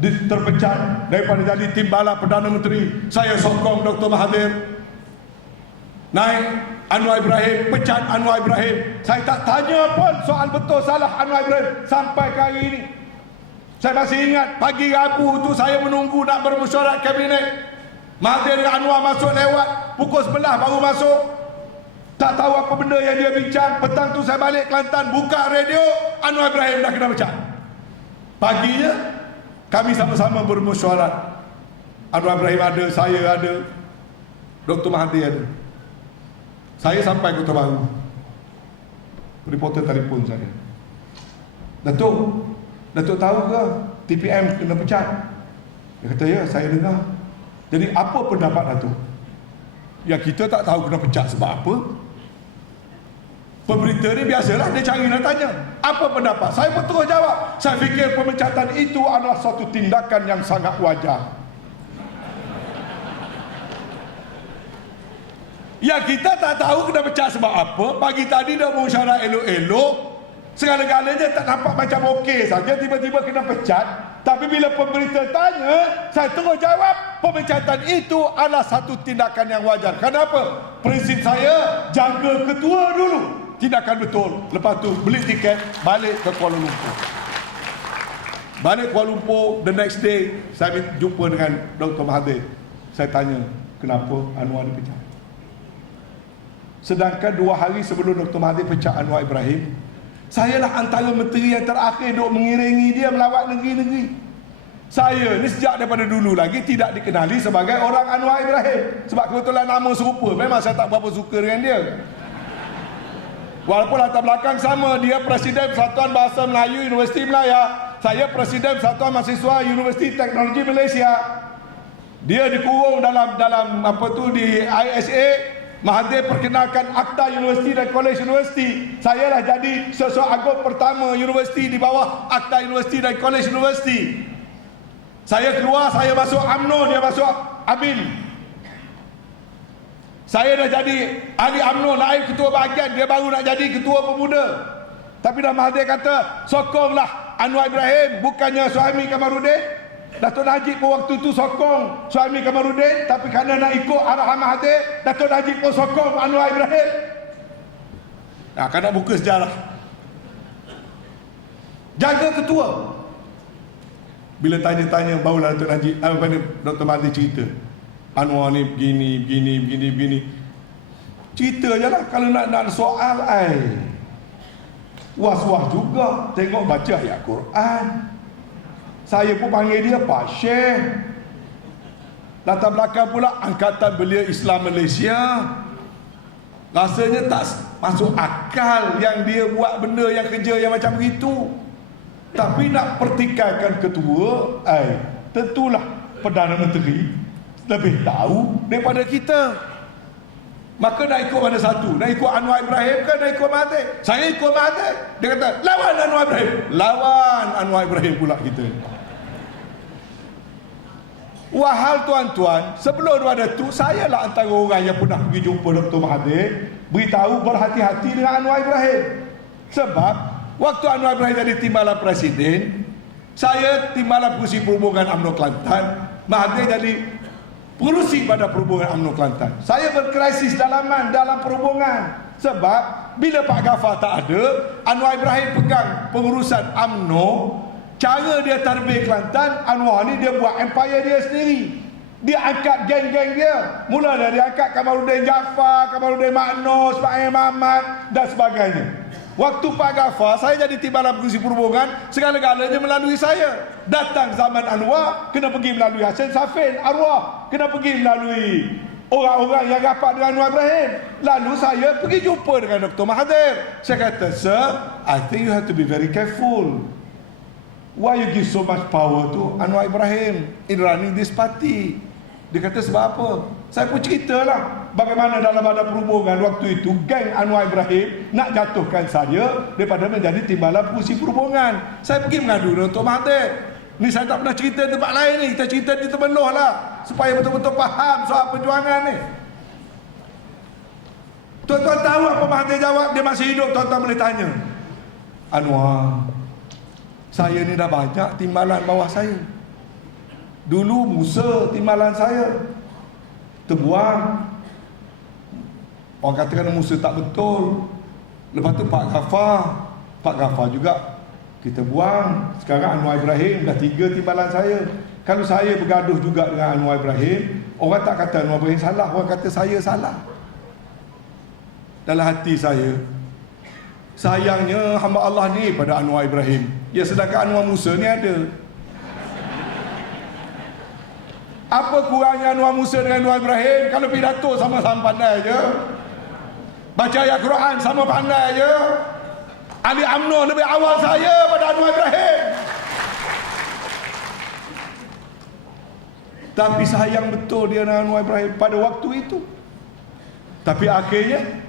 terpecat daripada jadi Timbalan Perdana Menteri, saya sokong Dr. Mahathir. Naik Anwar Ibrahim, pecat Anwar Ibrahim, saya tak tanya pun soal betul salah Anwar Ibrahim sampai ke hari ini. Saya masih ingat pagi Rabu tu saya menunggu nak bermesyuarat kabinet. Mahathir dengan Anwar masuk lewat pukul 11 baru masuk. Tak tahu apa benda yang dia bincang. Petang tu saya balik Kelantan, buka radio, Anwar Ibrahim dah kena pecat. Paginya kami sama-sama bermesyuarat. Anwar Ibrahim ada, saya ada, Dr. Mahathir ada. Saya sampai Kota Baru, reporter telefon saya, Datuk tahu ke TPM kena pecat? Dia kata, ya, saya dengar. Jadi apa pendapat Datuk? Ya, kita tak tahu kena pecat sebab apa. Pemberita ni biasalah, dia cari nak tanya apa pendapat. Saya pun terus jawab, saya fikir pemecatan itu adalah satu tindakan yang sangat wajar. Ya, kita tak tahu kena pecat sebab apa. Pagi tadi dah mesyuarat elok-elok, segala-galanya tak nampak macam okey saja, tiba-tiba kena pecat. Tapi bila pemberita tanya, saya terus jawab, pemecatan itu adalah satu tindakan yang wajar. Kenapa? Prinsip saya, jaga ketua dulu, tindakan betul. Lepas tu beli tiket, balik ke Kuala Lumpur. Balik Kuala Lumpur, the next day saya jumpa dengan Dr. Mahathir. Saya tanya, kenapa Anwar dipecat? Sedangkan 2 hari sebelum Dr. Mahathir pecat Anwar Ibrahim, sayalah antara menteri yang terakhir duk mengiringi dia melawat negeri-negeri. Saya ni sejak daripada dulu lagi tidak dikenali sebagai orang Anwar Ibrahim, sebab kebetulan nama serupa. Memang saya tak berapa suka dengan dia. Walaupun latar belakang sama, dia Presiden Persatuan Bahasa Melayu Universiti Melaya, saya Presiden Persatuan Mahasiswa Universiti Teknologi Malaysia. Dia dikurung dalam apa tu di ISA. Mahathir perkenalkan Akta Universiti dan Kolej Universiti. Saya lah jadi sesuatu agung pertama universiti di bawah Akta Universiti dan Kolej Universiti. Saya keluar, saya masuk UMNO, dia masuk ABIN. Saya dah jadi ahli UMNO, naib ketua bahagian, dia baru nak jadi ketua pemuda. Tapi dah Mahathir kata, sokonglah Anwar Ibrahim, bukannya suami Kamarudin. Datuk Najib pun waktu tu sokong suami Kamarudin, tapi kerana nak ikut arahan Mahathir, Datuk Najib pun sokong Anwar Ibrahim. Nah, kan nak buka sejarah. Jaga ketua. Bila tanya-tanya barulah Datuk Najib, Dr. Mahathir cerita, Anwar ni begini. Cerita je lah. Kalau nak soal, was-was juga. Tengok baca ayat Quran. Saya pun panggil dia Pak Syekh. Latar belakang pula Angkatan Belia Islam Malaysia. Rasanya tak masuk akal yang dia buat benda yang kerja yang macam begitu. Tapi nak pertikaikan ketua, tentulah Perdana Menteri lebih tahu daripada kita. Maka nak ikut mana satu? Nak ikut Anwar Ibrahim ke nak ikut Mahathir? Saya ikut Mahathir. Dia kata, lawan Anwar Ibrahim. Lawan Anwar Ibrahim pula kita. Wahal tuan-tuan, sebelum daripada tu, saya lah antara orang yang pernah pergi jumpa Dr. Mahathir, beritahu berhati-hati dengan Anwar Ibrahim. Sebab waktu Anwar Ibrahim jadi Timbalan Presiden, saya Timbalan Pengurusi Perhubungan UMNO Kelantan, Mahathir jadi Pengurusi pada Perhubungan UMNO Kelantan. Saya berkrisis dalam perhubungan. Sebab bila Pak Ghaffar tak ada, Anwar Ibrahim pegang pengurusan UMNO. Cara dia tarbih Kelantan, Anwar ni dia buat empire dia sendiri. Dia angkat geng-geng dia. Mula dari angkat Kamarudin Jaafar, Kamarudin Maknos, Ismail Mahmad dan sebagainya. Waktu Pak Ghaffar, saya jadi Timbalan Pengurusi Perhubungan, segala-galanya melalui saya. Datang zaman Anwar, kena pergi melalui Hasan Safin, arwah. Kena pergi melalui orang-orang yang rapat dengan Anwar Ibrahim. Lalu saya pergi jumpa dengan Dr. Mahathir. Saya kata, sir, I think you have to be very careful. Why you give so much power to Anwar Ibrahim in running this party? Dia kata sebab apa? Saya pun ceritalah. bagaimana dalam ada perhubungan waktu itu geng Anwar Ibrahim nak jatuhkan saya daripada menjadi timbalan fungsi perhubungan. Saya pergi mengadu dengan Dr. Mahathir. Ni saya tak pernah cerita di tempat lain ni, kita cerita di Temeloh lah supaya betul-betul faham soal perjuangan ni. Tuan-tuan tahu apa Mahathir jawab? Dia masih hidup, tuan-tuan boleh tanya. Anwar, saya ni dah banyak timbalan bawah saya. Dulu Musa timbalan saya terbuang. Orang katakan Musa tak betul. Lepas tu Pak Ghaffar juga kita buang. Sekarang Anwar Ibrahim dah 3 timbalan saya. Kalau saya bergaduh juga dengan Anwar Ibrahim, orang tak kata Anwar Ibrahim salah, orang kata saya salah. Dalam hati saya, sayangnya hamba Allah ni pada Anwar Ibrahim. Ya, sedangkan Anwar Musa ni ada. Apa kurangnya Anwar Musa dengan Anwar Ibrahim? Kalau pidato sama-sama pandai je. Baca ayat Quran sama pandai je. Ali UMNO lebih awal saya pada Anwar Ibrahim. Tapi sayang betul dia dengan Anwar Ibrahim pada waktu itu. Tapi akhirnya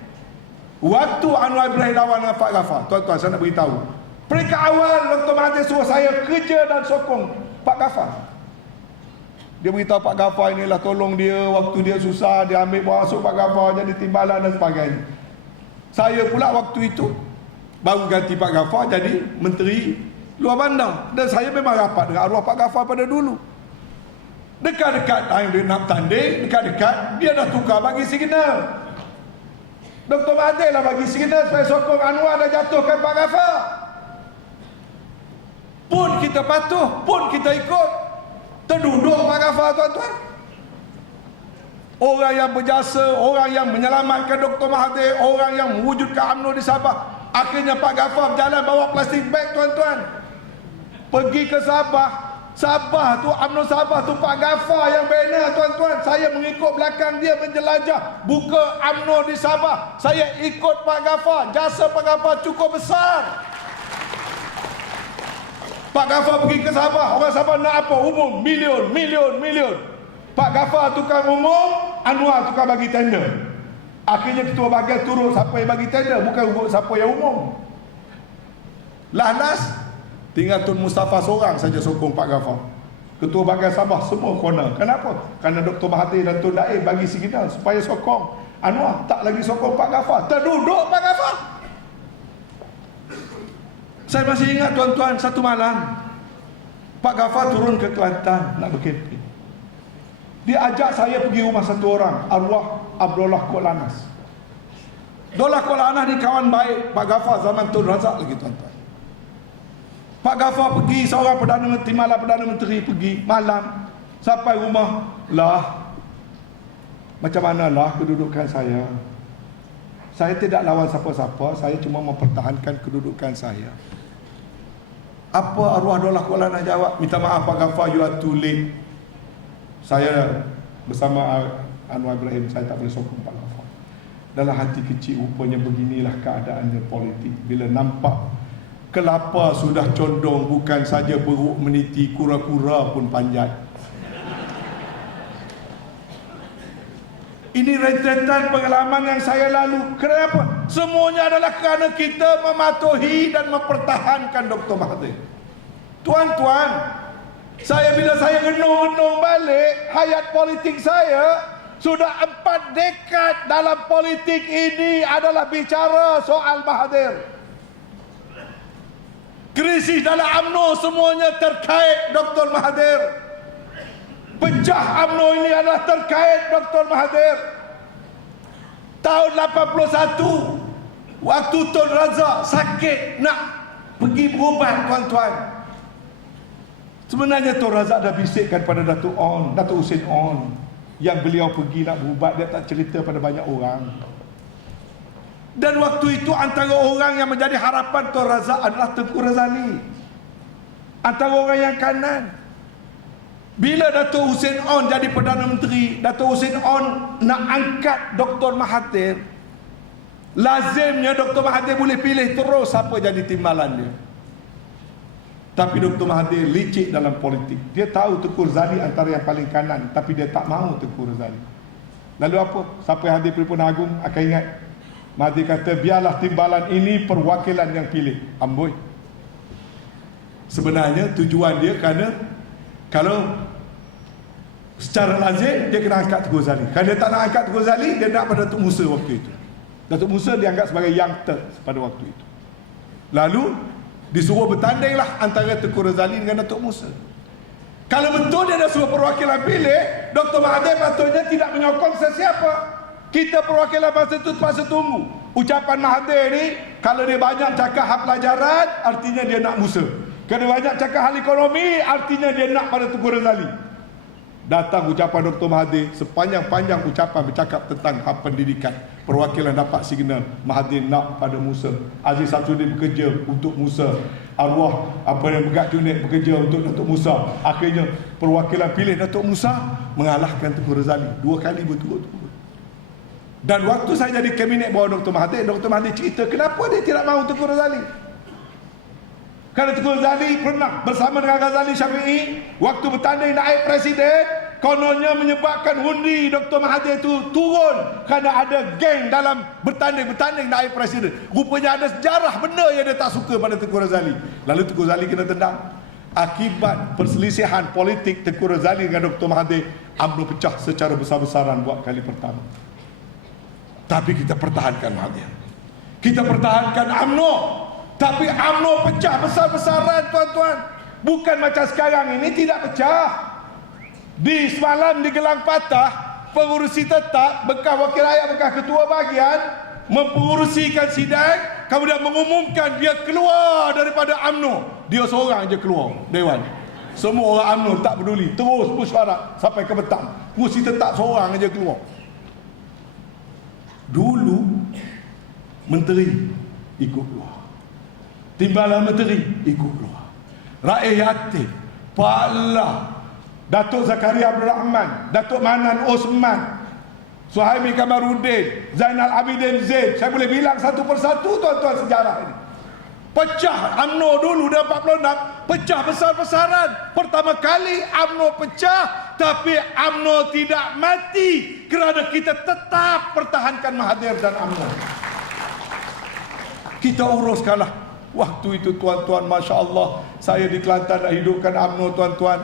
waktu Anwar Ibrahim lawan dengan Pak Ghaffar, tuan-tuan saya nak beritahu, peringkat awal Dr. Mahathir suruh saya kerja dan sokong Pak Ghaffar. Dia beritahu Pak Ghaffar inilah tolong dia, waktu dia susah dia ambil masuk Pak Ghaffar jadi timbalan dan sebagainya. Saya pula waktu itu baru ganti Pak Ghaffar jadi Menteri Luar Bandar, dan saya memang rapat dengan arwah Pak Ghaffar pada dulu. Dekat-dekat dia nak tanding, dekat-dekat dia dah tukar bagi signal. Dr. Mahathir lah bagi signal supaya sokong Anwar dan jatuhkan Pak Ghaffar. Pun kita patuh, pun kita ikut. Terduduk Pak Ghaffar, tuan-tuan. Orang yang berjasa, orang yang menyelamatkan Dr. Mahathir, orang yang mewujudkan UMNO di Sabah. Akhirnya Pak Ghaffar berjalan bawa plastik bag, tuan-tuan. Pergi ke Sabah. Sabah tu, UMNO Sabah tu Pak Ghaffar yang bina, tuan-tuan. Saya mengikut belakang dia menjelajah buka UMNO di Sabah. Saya ikut Pak Ghaffar. Jasa Pak Ghaffar cukup besar. Pak Ghaffar pergi ke Sabah, orang Sabah nak apa? Umum, milion. Pak Ghaffar tukang umum, Anwar tukang bagi tender. Akhirnya ketua bahagian turun siapa yang bagi tender, bukan siapa yang umum. Last tinggal Tun Mustafa seorang saja sokong Pak Ghaffar. Ketua bahagian Sabah semua corner. Kenapa? Kerana Dr. Mahathir dan Tun Daib bagi signal supaya sokong Anwar, tak lagi sokong Pak Ghaffar. Terduduk Pak Ghaffar. Saya masih ingat, tuan-tuan, satu malam Pak Ghaffar turun ke Kelantan nak berkempen. Dia ajak saya pergi rumah satu orang, arwah Abdullah Kok Lanas. Abdullah Kok Lanas ni kawan baik Pak Ghaffar zaman Tun Razak lagi, tuan-tuan. Pak Ghaffar pergi, seorang Perdana Menteri pergi malam sampai rumah. Lah, macam manalah kedudukan saya? Saya tidak lawan siapa-siapa, saya cuma mempertahankan kedudukan saya. Apa arwah Abdullah Kok Lanas jawab? Minta maaf Pak Ghaffar, you are too late. Saya bersama Anwar Ibrahim, saya tak boleh sokong Pak Ghaffar. Dalam hati kecil, rupanya beginilah keadaannya politik. Bila nampak kelapa sudah condong, bukan saja beruk meniti, kura-kura pun panjat. Ini rentetan pengalaman yang saya lalui. Kenapa? Semuanya adalah kerana kita mematuhi dan mempertahankan Dr. Mahathir. Tuan-tuan, bila saya renung-renung balik hayat politik saya, sudah 4 dekad dalam politik ini adalah bicara soal Mahathir. Krisis dalam UMNO semuanya terkait Dr. Mahathir. Pecah UMNO ini adalah terkait Dr. Mahathir. Tahun 81, waktu Tun Razak sakit nak pergi berubat, tuan-tuan. Sebenarnya Tun Razak dah bisikkan pada Datuk Husin On, yang beliau pergi nak berubat, dia tak cerita pada banyak orang. Dan waktu itu antara orang yang menjadi harapan Tun Razak adalah Tengku Razali, antara orang yang kanan. Bila Datuk Husin On jadi Perdana Menteri, Datuk Husin On nak angkat Dr. Mahathir, lazimnya Dr. Mahathir boleh pilih terus siapa jadi timbalan dia. Tapi Dr. Mahathir licik dalam politik. Dia tahu Tengku Razali antara yang paling kanan, tapi dia tak mahu Tengku Razali. Lalu apa? Siapa yang hadir Perhimpunan Agung akan ingat Mahathir kata, biarlah timbalan ini perwakilan yang pilih. Amboi. Sebenarnya tujuan dia kerana kalau secara lazim dia kena angkat Tengku Zali. Kalau dia tak nak angkat Tengku Zali, dia nak pada Datuk Musa waktu itu. Datuk Musa dianggap sebagai young third pada waktu itu. Lalu disuruh bertandinglah antara Tengku Razali dengan Datuk Musa. Kalau betul dia dah suruh perwakilan pilih, Dr. Mahathir patutnya tidak menyokong sesiapa. Kita perwakilan masa itu terpaksa tunggu. Ucapan Mahathir ni, kalau dia banyak cakap hal pelajaran, artinya dia nak Musa. Kalau dia banyak cakap hal ekonomi, artinya dia nak pada Tengku Razali. Datang ucapan Dr. Mahathir, sepanjang-panjang ucapan bercakap tentang hal pendidikan. Perwakilan dapat signal Mahathir nak pada Musa. Aziz Samsudin bekerja untuk Musa. Arwah Megat Junid bekerja untuk Datuk Musa. Akhirnya perwakilan pilih Datuk Musa mengalahkan Tengku Razali 2 kali berturut-turut. Dan waktu saya jadi kabinet bawah Dr. Mahathir cerita kenapa dia tidak mahu Tengku Razali. Kerana Tengku Razali pernah bersama dengan Ghazali Syafi'i waktu bertanding naik presiden, kononnya menyebabkan hundi Dr. Mahathir itu turun kerana ada geng dalam bertanding naik presiden. Rupanya ada sejarah benda yang dia tak suka pada Tengku Razali. Lalu Tengku Razali kena tendang. Akibat perselisihan politik Tengku Razali dengan Dr. Mahathir, UMNO pecah secara besar-besaran buat kali pertama. Tapi kita pertahankan Mahathir. Kita pertahankan UMNO. Tapi UMNO pecah besar-besaran, tuan-tuan. Bukan macam sekarang ini tidak pecah. Di semalam di Gelang Patah, pengurusi tetap bekas wakil rakyat, bekas ketua bahagian mempengurusikan sidang, kemudian mengumumkan dia keluar daripada UMNO. Dia seorang je keluar dewan. Semua orang UMNO tak peduli, terus mesyuarat sampai ke petang. Pengurusi tetap seorang je keluar. Dulu menteri ikut keluar, timbalan menteri ikut keluar, rakyat yatim, Pak Allah, Datuk Zakaria Abdul Rahman, Datuk Manan Osman, Suhaimi Kamarudin, Zainal Abidin Zain. Saya boleh bilang satu persatu, tuan-tuan, sejarah ini. Pecah UMNO dulu dah 46, pecah besar-besaran. Pertama kali UMNO pecah, tapi UMNO tidak mati kerana kita tetap pertahankan Mahathir dan UMNO. Kita uruskanlah. Waktu itu, tuan-tuan, Masya Allah, saya di Kelantan dah hidupkan UMNO, tuan-tuan.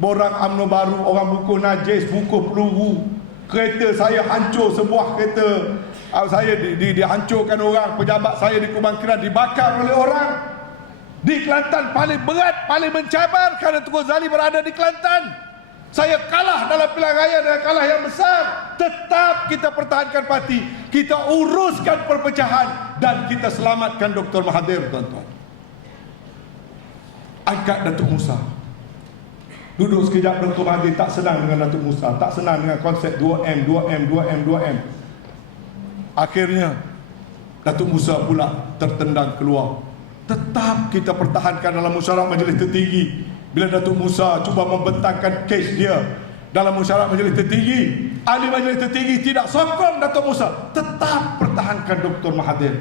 Borang UMNO baru, orang bukuh najis, bukuh peluru. Kereta saya hancur, sebuah kereta saya dihancurkan orang. Pejabat saya di Kubang Kiran dibakar oleh orang. Di Kelantan paling berat, paling mencabar kerana Tengku Razali berada di Kelantan. Saya kalah dalam pilihan raya dengan kalah yang besar. Tetap kita pertahankan parti, kita uruskan perpecahan dan kita selamatkan Dr. Mahathir, tuan-tuan. Angkat Datuk Musa. Duduk sekejap, Dr. Mahathir tak senang dengan Datuk Musa, tak senang dengan konsep 2M, 2M, 2M, 2M. Akhirnya Datuk Musa pula tertendang keluar. Tetap kita pertahankan dalam musyawarah majlis tertinggi. Bila Datuk Musa cuba membentangkan kes dia dalam musyawarah majlis tertinggi, ahli majlis tertinggi tidak sokong Datuk Musa, tetap pertahankan Dr. Mahathir.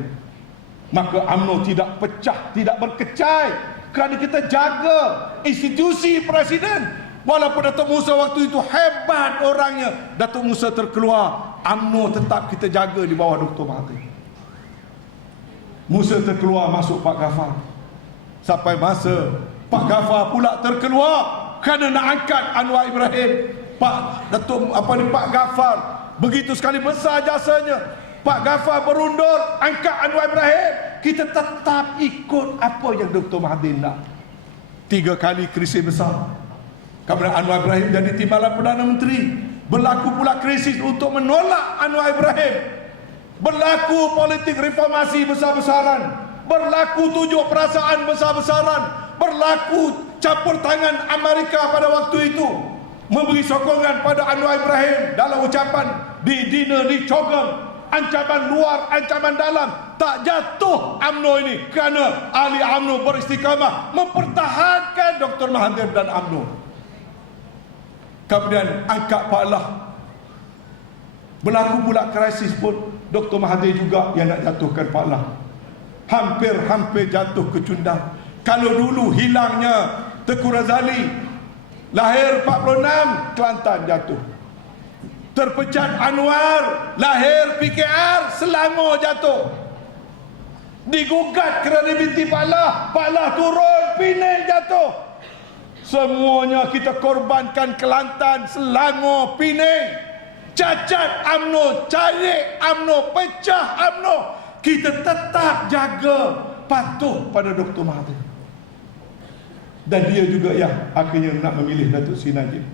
Maka UMNO tidak pecah, tidak berkecai, kerana kita jaga institusi presiden. Walaupun Datuk Musa waktu itu hebat orangnya, Datuk Musa terkeluar, UMNO tetap kita jaga di bawah Dr. Mahathir. Musa terkeluar, masuk Pak Ghaffar. Sampai masa Pak Ghaffar pula terkeluar kerana nak angkat Anwar Ibrahim. Pak Ghaffar begitu sekali besar jasanya. Pak Ghaffar berundur, angkat Anwar Ibrahim. Kita tetap ikut apa yang Dr. Mahathir nak. 3 kali krisis besar. Kemudian Anwar Ibrahim jadi timbalan Perdana Menteri. Berlaku pula krisis untuk menolak Anwar Ibrahim. Berlaku politik reformasi besar-besaran. Berlaku tujuh perasaan besar-besaran. Berlaku campur tangan Amerika pada waktu itu, memberi sokongan pada Anwar Ibrahim dalam ucapan di dinner di Chogam. Ancaman luar, ancaman dalam. Tak jatuh UMNO ini kerana ahli UMNO beristiqamah mempertahankan Dr. Mahathir dan UMNO. Kemudian angkat Pak Allah. Berlaku pula krisis pun, Dr. Mahathir juga yang nak jatuhkan Pak Allah. Hampir-hampir jatuh kecundang. Kalau dulu hilangnya Tengku Razali, lahir 46, Kelantan jatuh. terpecat Anwar, lahir PKR, Selangor jatuh. Digugat kredibiliti Pak Lah turun, Penang jatuh. Semuanya kita korbankan Kelantan, Selangor, Penang. Cacat UMNO, cari UMNO, pecah UMNO. Kita tetap jaga patuh pada Dr. Mahathir. Dan dia juga yang akhirnya nak memilih Datuk Seri Najib.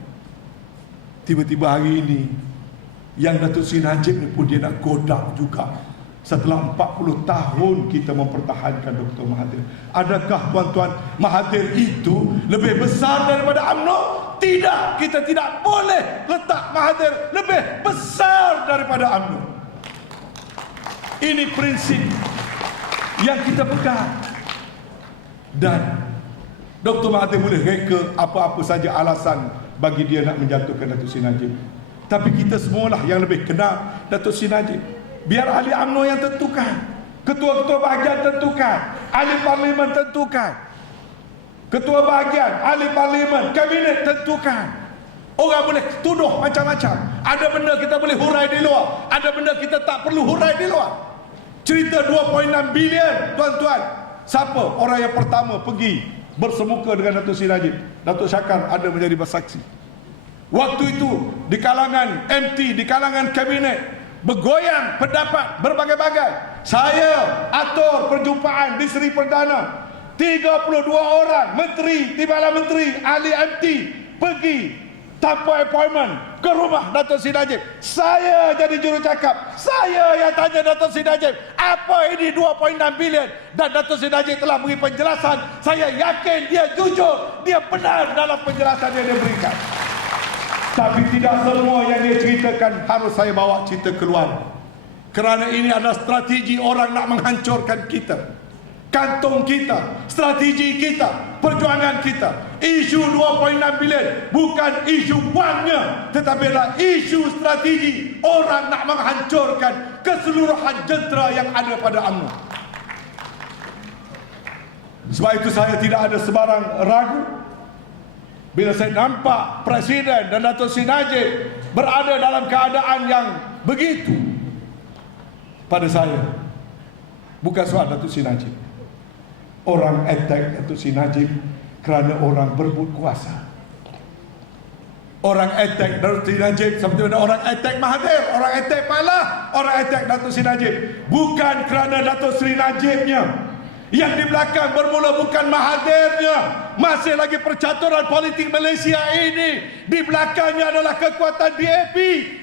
Tiba-tiba hari ini yang Datuk Seri Najib ni pun dia nak godak juga. Setelah 40 tahun kita mempertahankan Dr. Mahathir. Adakah tuan-tuan Mahathir itu lebih besar daripada UMNO? Tidak, kita tidak boleh letak Mahathir lebih besar daripada UMNO. Ini prinsip yang kita pegang. Dan Dr. Mahathir boleh reka apa-apa saja alasan bagi dia nak menjatuhkan Datuk Seri Najib. Tapi kita semualah yang lebih kenal Datuk Seri Najib. Biar ahli UMNO yang tentukan, ketua-ketua bahagian tentukan, ahli parlimen tentukan, ketua bahagian, ahli parlimen, kabinet tentukan. Orang boleh tuduh macam-macam. Ada benda kita boleh hurai di luar, ada benda kita tak perlu hurai di luar. Cerita 2.6 bilion, tuan-tuan, siapa orang yang pertama pergi bersemuka dengan Datuk Seri Najib? Datuk Syakar ada menjadi bersaksi. Waktu itu di kalangan MT, di kalangan kabinet bergoyang pendapat berbagai-bagai. Saya atur perjumpaan di Seri Perdana. 32 orang menteri, timbalan menteri, ahli MT pergi tanpa appointment ke rumah Datuk Seri Najib. Saya jadi jurucakap. Saya yang tanya Datuk Seri Najib, apa ini 2.6 bilion? Dan Datuk Seri Najib telah beri penjelasan. Saya yakin dia jujur, dia benar dalam penjelasan yang dia berikan. Tapi tidak semua yang dia ceritakan harus saya bawa cerita keluar. Kerana ini adalah strategi orang nak menghancurkan kita. Kantong kita, strategi kita, perjuangan kita. Isu 2.6 bilion bukan isu wangnya, tetapi adalah isu strategi orang nak menghancurkan keseluruhan jentera yang ada pada UMNO. Sebab itu saya tidak ada sebarang ragu bila saya nampak Presiden dan Datuk Seri Najib berada dalam keadaan yang begitu. Pada saya, bukan soal Datuk Seri Najib. Orang attack Datuk Seri Najib kerana orang berebut kuasa. Orang attack Datuk Seri Najib seperti mana orang attack Mahathir, orang attack Pak Lah, orang attack Datuk Seri Najib. Bukan kerana Datuk Seri Najibnya. Yang di belakang bermula bukan Mahathirnya. Masih lagi percaturan politik Malaysia ini. Di belakangnya adalah kekuatan DAP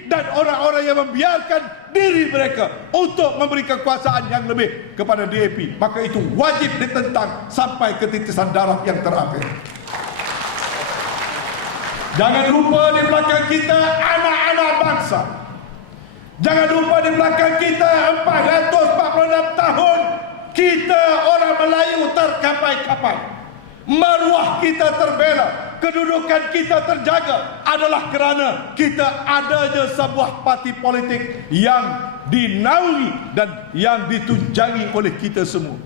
dan orang-orang yang membiarkan diri mereka untuk memberi kekuasaan yang lebih kepada DAP. Maka itu wajib ditentang sampai ketitisan darah yang terakhir. Jangan lupa di belakang kita anak-anak bangsa. Jangan lupa di belakang kita 446 tahun kita orang Melayu terkapai-kapai. Maruah kita terbela, kedudukan kita terjaga adalah kerana kita adanya sebuah parti politik yang dinaungi dan yang ditunjangi oleh kita semua.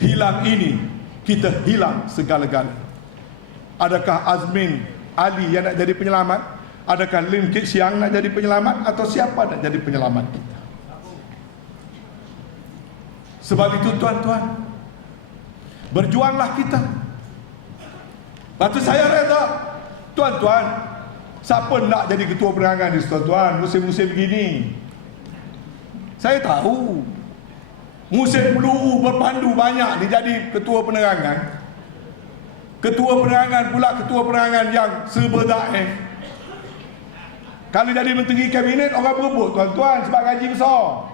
Hilang ini, kita hilang segala-galanya. Adakah Azmin Ali yang nak jadi penyelamat? Adakah Lim Kit Siang nak jadi penyelamat? Atau siapa nak jadi penyelamat kita? Sebab itu tuan-tuan, berjuanglah kita. Lepas saya reda, tuan-tuan, siapa nak jadi ketua penerangan ni tuan-tuan musim-musim begini? Saya tahu musim peluru berpandu banyak ni jadi ketua penerangan. Ketua penerangan pula ketua penerangan yang serba daif. Kalau jadi menteri kabinet orang berebut tuan-tuan sebab gaji besar.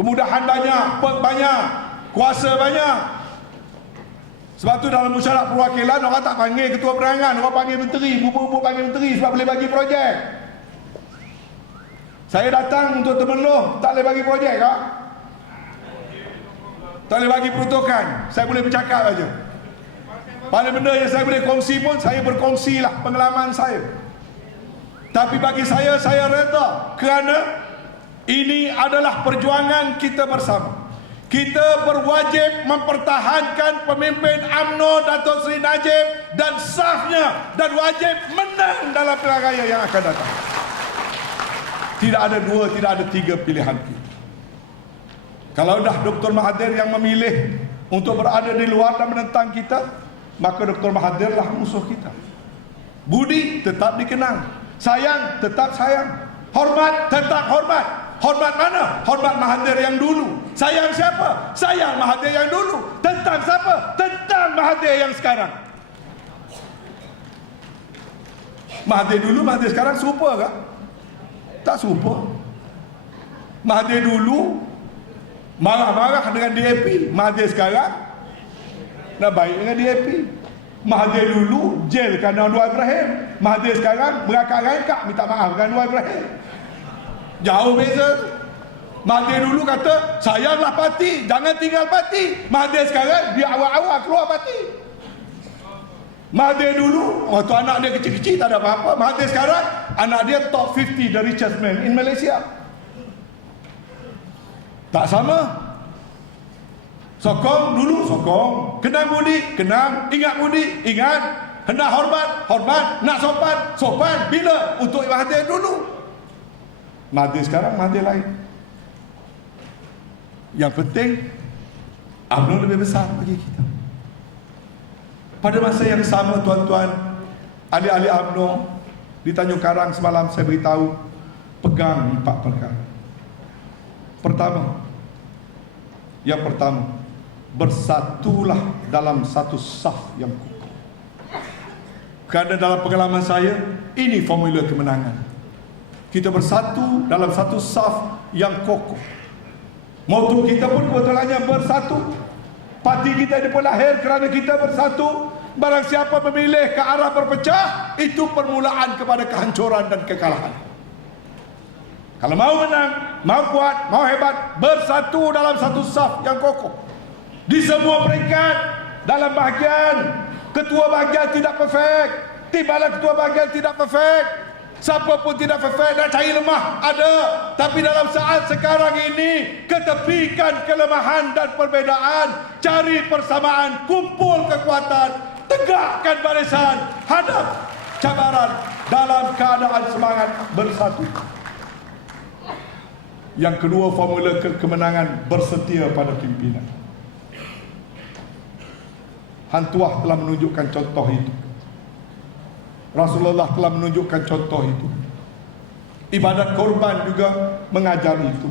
Kemudahan banyak, perk banyak, kuasa banyak. Sebab tu dalam mesyuarat perwakilan orang tak panggil ketua penerangan, orang panggil menteri, bubur-bubur panggil menteri sebab boleh bagi projek. Saya datang untuk Temenloh, tak boleh bagi projek kak? Tak boleh bagi peruntukan, saya boleh bercakap aja. Pada benda yang saya boleh kongsi pun, saya berkongsilah pengalaman saya. Tapi bagi saya reda kerana ini adalah perjuangan kita bersama. Kita berwajib mempertahankan pemimpin UMNO Datuk Seri Najib dan safnya, dan wajib menang dalam pilihan raya yang akan datang. Tidak ada dua, tidak ada tiga pilihan kita. Kalau dah Dr. Mahathir yang memilih untuk berada di luar dan menentang kita, maka Dr. Mahathir lah musuh kita. Budi tetap dikenang, sayang tetap sayang, hormat tetap hormat. Hormat mana? Hormat Mahathir yang dulu. Sayang siapa? Sayang Mahathir yang dulu. Tentang siapa? Tentang Mahathir yang sekarang. Mahathir dulu, Mahathir sekarang serupa tak? Tak serupa. Mahathir dulu marah-marah dengan DAP. Mahathir sekarang nak baik dengan DAP. Mahathir dulu jailkan Anwar Ibrahim. Mahathir sekarang merangkak-rangkak minta maaf dengan Anwar Ibrahim. Jauh beza. Mahathir dulu kata sayanglah parti, jangan tinggal parti. Mahathir sekarang dia awal-awal keluar parti. Mahathir dulu waktu anak dia kecil-kecil tak ada apa-apa. Mahathir sekarang anak dia top 50 the richest man in Malaysia. Tak sama. Sokong dulu sokong, kenang budi, kenang, ingat budi, ingat, hendak hormat, hormat, nak sopan, sopan. Bila? Untuk Mahathir dulu. Mahathir sekarang, Mahathir lain. Yang penting UMNO lebih besar bagi kita. Pada masa yang sama, tuan-tuan, ahli-ahli UMNO di Tanjung Karang semalam saya beritahu, pegang 4 perkara. Yang pertama, bersatulah dalam satu saf yang kukuh. Kerana dalam pengalaman saya, ini formula kemenangan. Kita bersatu dalam satu saf yang kokoh. Moto kita pun kebetulannya bersatu. Parti kita ini pun lahir kerana kita bersatu. Barang siapa memilih ke arah berpecah, itu permulaan kepada kehancuran dan kekalahan. Kalau mau menang, mau kuat, mau hebat, bersatu dalam satu saf yang kokoh. Di semua peringkat, dalam bahagian, ketua bahagian tidak perfect, timbalan ketua bahagian tidak perfect, siapa pun tidak perfect, nak cari lemah ada. Tapi dalam saat sekarang ini, ketepikan kelemahan dan perbezaan, cari persamaan, kumpul kekuatan, tegakkan barisan, hadap cabaran dalam keadaan semangat bersatu. Yang kedua, formula kemenangan, bersetia pada pimpinan. Hang Tuah telah menunjukkan contoh itu. Rasulullah telah menunjukkan contoh itu. Ibadat korban juga mengajar itu.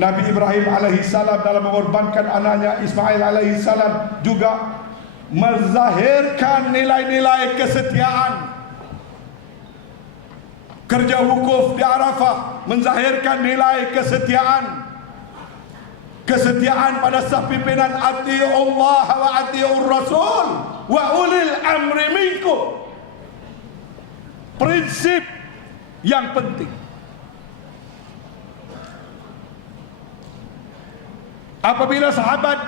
Nabi Ibrahim alaihissalam dalam mengorbankan anaknya Ismail alaihissalam juga menzahirkan nilai-nilai kesetiaan. Kerja wukuf di Arafah menzahirkan nilai kesetiaan. Kesetiaan pada saf pimpinan, ati'u Allah wa ati'ur Rasul wa ulil amri minkum. Prinsip yang penting. Apabila sahabat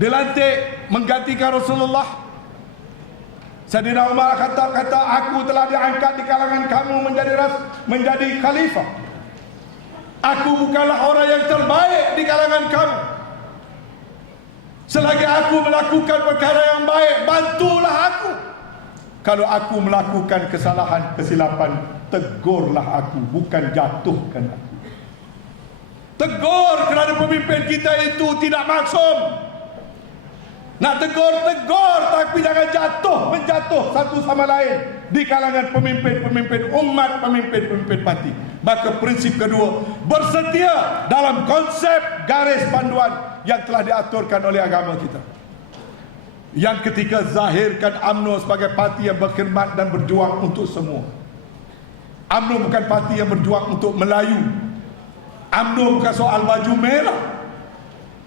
dilantik menggantikan Rasulullah, Sayyidina Umar kata, aku telah diangkat di kalangan kamu menjadi khalifah. Aku bukanlah orang yang terbaik di kalangan kamu. Selagi aku melakukan perkara yang baik, bantulah aku. Kalau aku melakukan kesalahan, kesilapan, tegurlah aku, bukan jatuhkan aku. Tegur kerana pemimpin kita itu tidak maksum. Nak tegur, tapi jangan menjatuh satu sama lain di kalangan pemimpin-pemimpin umat, pemimpin-pemimpin parti. Maka prinsip kedua, bersetia dalam konsep garis panduan yang telah diaturkan oleh agama kita. Yang ketiga, zahirkan UMNO sebagai parti yang berkhidmat dan berjuang untuk semua. UMNO bukan parti yang berjuang untuk Melayu. UMNO bukan soal baju merah.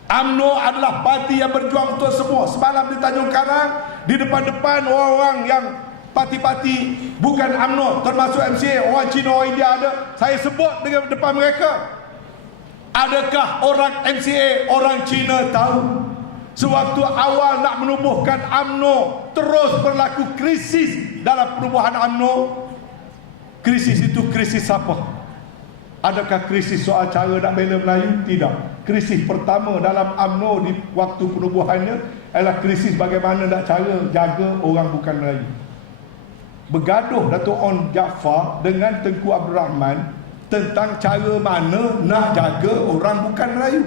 UMNO adalah parti yang berjuang untuk semua. Semalam di Tanjung Karang, di depan-depan orang-orang yang parti-parti bukan UMNO, termasuk MCA, orang Cina, orang India ada. Saya sebut dengan depan mereka. Adakah orang MCA, orang Cina tahu sewaktu awal nak menubuhkan UMNO terus berlaku krisis dalam penubuhan UMNO? Krisis itu krisis apa? Adakah krisis soal cara nak bela Melayu? Tidak. Krisis pertama dalam UMNO di waktu penubuhannya adalah krisis bagaimana nak cara jaga orang bukan Melayu. bergaduh Dato' On Jaafar dengan Tengku Abdul Rahman tentang cara mana nak jaga orang bukan Melayu.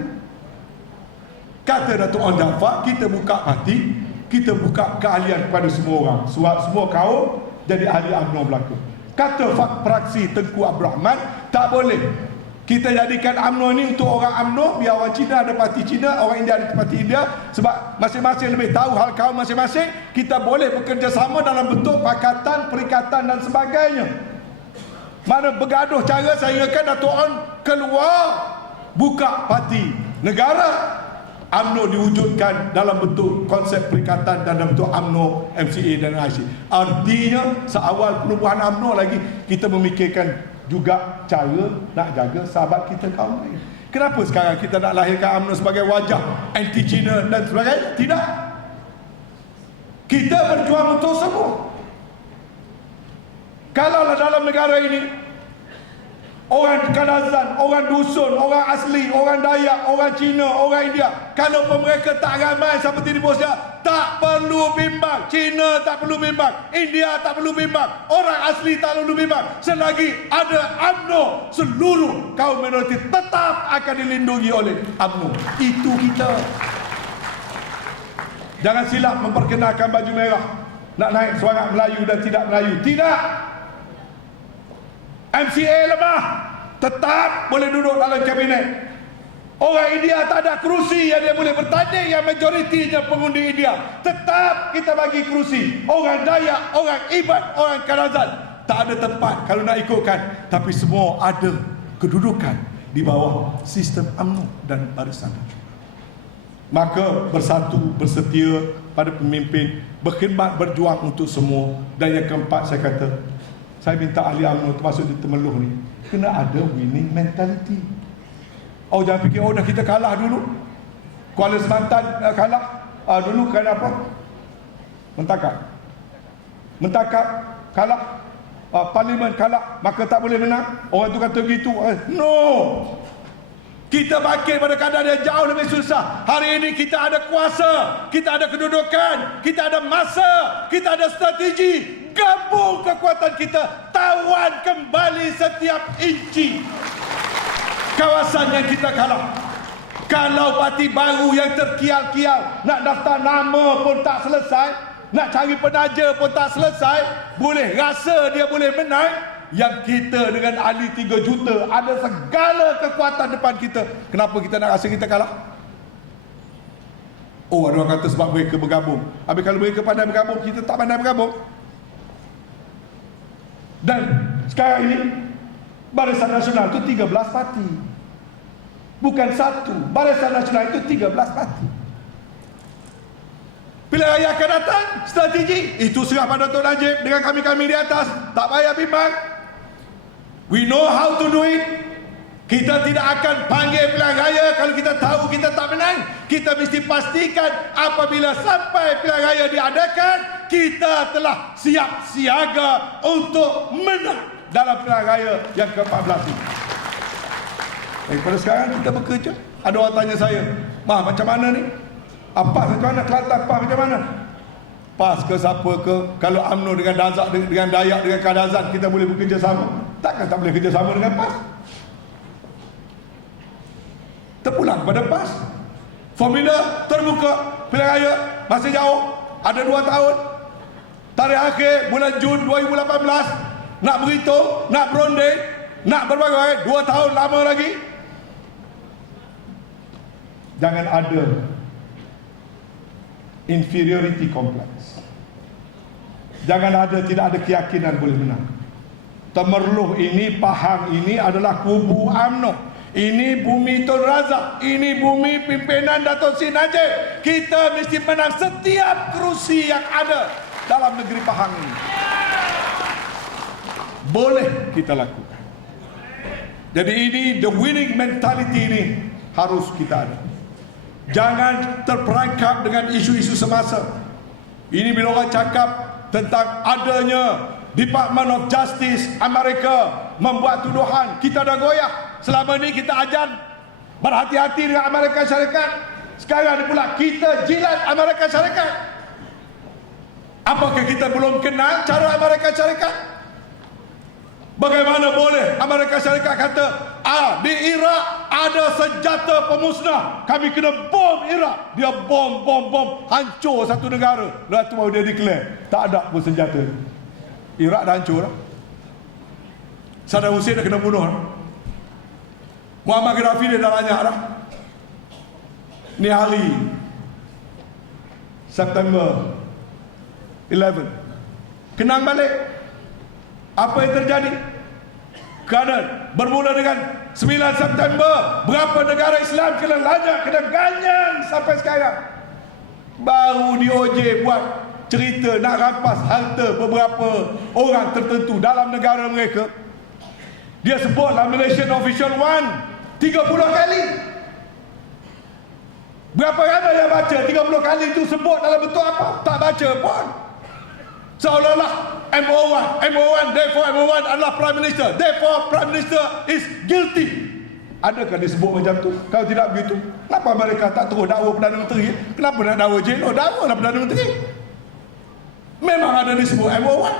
Kata Dato' On Jaafar, kita buka parti, kita buka keahlian kepada semua orang, semua kaum jadi ahli UMNO berlaku. Kata fraksi Tengku Abdul Rahman, tak boleh kita jadikan UMNO ni untuk orang UMNO, biar orang Cina ada parti Cina, orang India ada parti India, sebab masing-masing lebih tahu hal kaum masing-masing. Kita boleh bekerjasama dalam bentuk pakatan, perikatan dan sebagainya. Mana bergaduh cara, saya ingatkan Dato' On keluar buka parti negara, UMNO diwujudkan dalam bentuk konsep perikatan dan dalam bentuk UMNO, MCA dan IC. Artinya seawal penubuhan UMNO lagi kita memikirkan juga cara nak jaga sahabat kita kaum lain. Kenapa sekarang kita nak lahirkan UMNO sebagai wajah anti Cina dan sebagainya? Tidak. Kita berjuang untuk semua. Kalaulah dalam negara ini orang Kadazan, orang dusun, orang asli, orang Dayak, orang Cina, orang India, kalau mereka tak ramai seperti di Bosnia, tak perlu bimbang. Cina tak perlu bimbang, India tak perlu bimbang, orang asli tak perlu bimbang. Selagi ada UMNO, seluruh kaum minoriti tetap akan dilindungi oleh UMNO. Itu kita. Jangan silap memperkenalkan baju merah nak naik suara Melayu dan tidak Melayu. Tidak. MCA lemah, tetap boleh duduk dalam kabinet. Orang India tak ada kerusi yang dia boleh bertanding, yang majoritinya pengundi India, tetap kita bagi kerusi. Orang Dayak, orang Iban, orang Kadazan, tak ada tempat kalau nak ikutkan. Tapi semua ada kedudukan di bawah sistem UMNO dan Barisan Nasional. Maka bersatu, bersetia pada pemimpin, berkhidmat, berjuang untuk semua. Dan yang keempat, saya kata, saya minta ahli UMNO termasuk di Temeloh ni, kena ada winning mentality. Oh, jangan fikir, oh dah kita kalah dulu, Kuala Selatan kalah dulu kerana apa? Mentakab kalah, parlimen kalah, maka tak boleh menang. Orang tu kata begitu. No, kita bangkit pada keadaan yang jauh lebih susah. Hari ini kita ada kuasa, kita ada kedudukan, kita ada masa, kita ada strategi. Gabung kekuatan kita, tawan kembali setiap inci kawasan yang kita kalah. Kalau parti baru yang terkial-kial nak daftar nama pun tak selesai, nak cari penaja pun tak selesai, boleh rasa dia boleh menang. Yang kita dengan ahli 3 juta ada segala kekuatan depan kita, kenapa kita nak rasa kita kalah? Oh, ada orang kata sebab mereka bergabung. Habis kalau mereka pandai bergabung, kita tak pandai bergabung. Dan sekarang ini Barisan Nasional itu 13 parti, bukan satu. Barisan Nasional itu 13 parti. Pilihan raya akan datang, strategi itu serah pada Dato' Najib dengan kami-kami di atas. Tak payah bimbang, we know how to do it. Kita tidak akan panggil pilihan raya kalau kita tahu kita tak menang. Kita mesti pastikan apabila sampai pilihan raya diadakan, kita telah siap siaga untuk menang dalam pilihan raya yang ke-14 ini. Daripada sekarang kita bekerja. Ada orang tanya saya, "Mah, macam mana ni? Apa macam mana? Kelantan PAS macam mana?" PAS ke siapa ke? Kalau UMNO dengan Dazak, dengan Dayak, dengan Kadazan kita boleh bekerjasama, takkan tak boleh kerjasama dengan PAS? Terpulang pada PAS. Formula terbuka, pilihan raya masih jauh, ada 2 tahun. Tarikh akhir bulan Jun 2018. Nak berhitung, nak berunding, nak berbagai, 2 tahun lama lagi. Jangan ada inferiority complex. Jangan ada, tidak ada keyakinan boleh menang. Temerloh ini, Pahang ini adalah kubu UMNO. Ini bumi Tun Razak, ini bumi pimpinan Dato' Sri Najib. Kita mesti menang setiap kerusi yang ada dalam negeri Pahang ini. Boleh kita lakukan. Jadi ini, the winning mentality ini harus kita ada. Jangan terperangkap dengan isu-isu semasa. Ini bila orang cakap tentang adanya Department of Justice Amerika membuat tuduhan, kita dah goyah. Selama ni kita ajar berhati-hati dengan Amerika Syarikat. Sekarang ni pula kita jilat Amerika Syarikat. Apakah kita belum kenal cara Amerika Syarikat? Bagaimana boleh Amerika Syarikat kata, di Iraq ada senjata pemusnah, kami kena bom Iraq. Dia bom, hancur satu negara. Lepas tu baru dia declare, tak ada pun senjata. Iraq dah hancur dah. Saddam Hussein dah kena bunuh dah. Muammar Gaddafi dia dah banyak dah. Ni hari September 11 kenang balik apa yang terjadi. Kerana bermula dengan 9 September, berapa negara Islam kena lajak, kena ganyan sampai sekarang. Baru DOJ buat cerita nak rampas harta beberapa orang tertentu dalam negara mereka. Dia sebutlah Malaysian Official 1 30 kali. Berapa ramai yang baca 30 kali itu sebut dalam bentuk apa? Tak baca pun. Seolah-olah MO1, therefore MO1 adalah Prime Minister, therefore Prime Minister is guilty. Adakah disebut macam tu? Kalau tidak begitu, kenapa mereka tak terus dakwa Perdana Menteri? Kenapa nak dakwa JLO? Dakwalah Perdana Menteri. Memang ada disebut MO1.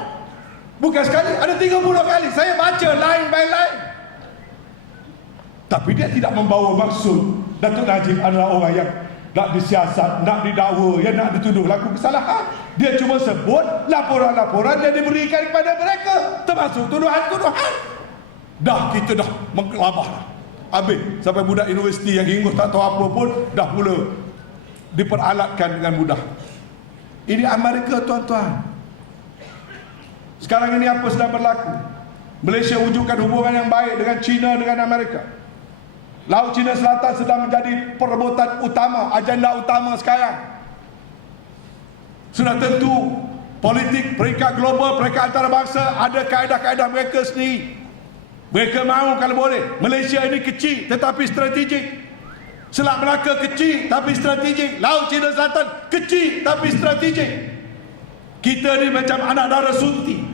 Bukan sekali, ada 30 kali. Saya baca line by line. Tapi dia tidak membawa maksud Datuk Najib adalah orang yang nak disiasat, nak didakwa, yang nak dituduh laku kesalahan. Dia cuma sebut laporan-laporan yang diberikan kepada mereka, termasuk tuduhan-tuduhan. Dah kita dah mengkelabah dah. Habis sampai budak universiti yang ingus tak tahu apa pun dah mula diperalatkan dengan mudah. Ini Amerika, tuan-tuan. Sekarang ini apa sedang berlaku? Malaysia wujudkan hubungan yang baik dengan China, dengan Amerika. Laut Cina Selatan sedang menjadi perebutan utama, agenda utama sekarang. Sudah tentu politik peringkat global, peringkat antarabangsa ada kaedah-kaedah mereka sendiri. Mereka mahu kalau boleh Malaysia ini kecil tetapi strategik. Selat Melaka kecil tapi strategik. Laut Cina Selatan kecil tapi strategik. Kita ni macam anak dara sunti.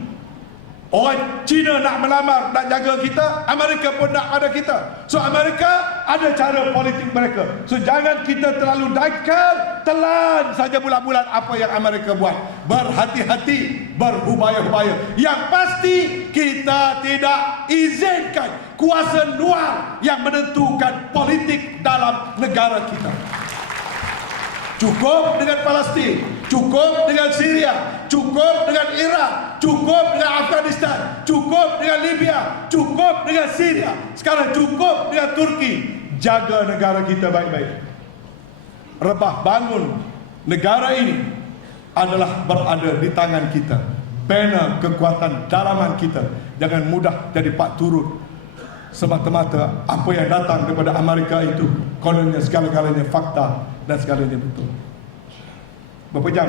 Orang Cina nak melamar, nak jaga kita, Amerika pun nak ada kita. So Amerika ada cara politik mereka. So jangan kita terlalu dangkal, telan saja bulat-bulat apa yang Amerika buat. Berhati-hati, berhubaya-hubaya. Yang pasti kita tidak izinkan kuasa luar yang menentukan politik dalam negara kita. Cukup dengan Palestin, cukup dengan Syria, cukup dengan Iraq, cukup dengan Afghanistan, cukup dengan Libya, cukup dengan Syria. Sekarang cukup dengan Turki. Jaga negara kita baik-baik. Rebah bangun negara ini adalah berada di tangan kita. Bina kekuatan dalaman kita. Jangan mudah jadi pak turut semata-mata apa yang datang daripada Amerika itu kononnya segala-galanya fakta dan segalanya betul. Berapa jam?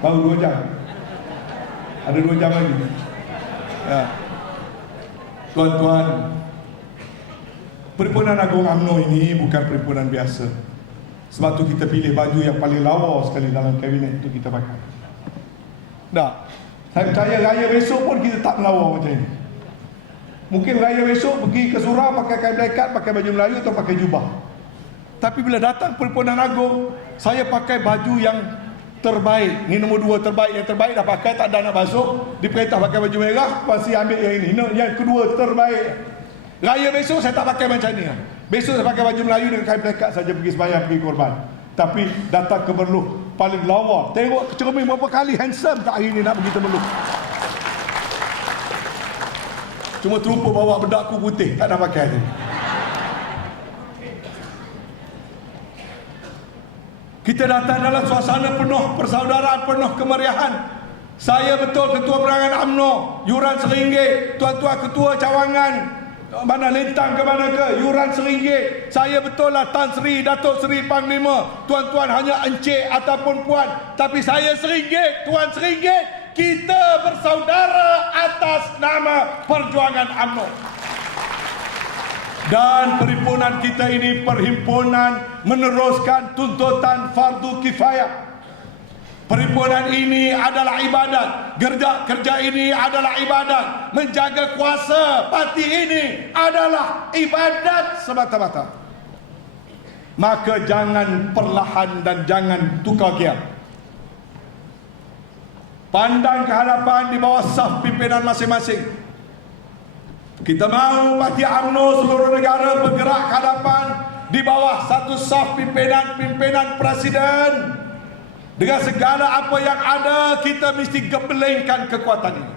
Baru 2 jam. Ada 2 jam lagi. Ya. Tuan-tuan, Perhimpunan Agung UMNO ini bukan perhimpunan biasa. Sebab tu kita pilih baju yang paling lawa sekali dalam kabinet untuk kita pakai. Tak. Saya percaya raya besok pun kita tak melawar macam ini. Mungkin raya besok pergi ke surau pakai kain blekat, pakai baju Melayu atau pakai jubah. Tapi bila datang Perhimpunan Agung, saya pakai baju yang terbaik. Ini nombor 2 terbaik. Yang terbaik dah pakai, tak ada nak basuh. Diperintah pakai baju merah, pasti ambil yang ini. Yang kedua terbaik. Raya besok saya tak pakai macam ni. Besok saya pakai baju Melayu dengan kain blekat saja pergi sembahyang, pergi korban. Tapi datang ke Merloh paling lawa. Tengok cermin berapa kali handsome tak hari ni nak pergi ke Merloh. Cuma terlupa bawa bedak kuku putih, tak nak pakai tu. Kita datang dalam suasana penuh persaudaraan, penuh kemeriahan. Saya betul ketua perangan UMNO, yuran RM1. Tuan-tuan ketua cawangan, mana lintang ke mana ke, yuran RM1. Saya betul lah Tan Sri, Datuk Seri Panglima. Tuan-tuan hanya encik ataupun puan, tapi saya RM1, tuan RM1. Kita bersaudara atas nama perjuangan UMNO. Dan perhimpunan kita ini perhimpunan meneruskan tuntutan fardu kifayah. Perhimpunan ini adalah ibadat. Kerja ini adalah ibadat. Menjaga kuasa parti ini adalah ibadat semata-mata. maka jangan perlahan dan jangan tukar gear. Pandang ke hadapan di bawah saf pimpinan masing-masing. Kita mahu parti UMNO seluruh negara bergerak ke hadapan di bawah satu saf pimpinan presiden. Dengan segala apa yang ada, kita mesti gembelengkan kekuatan ini.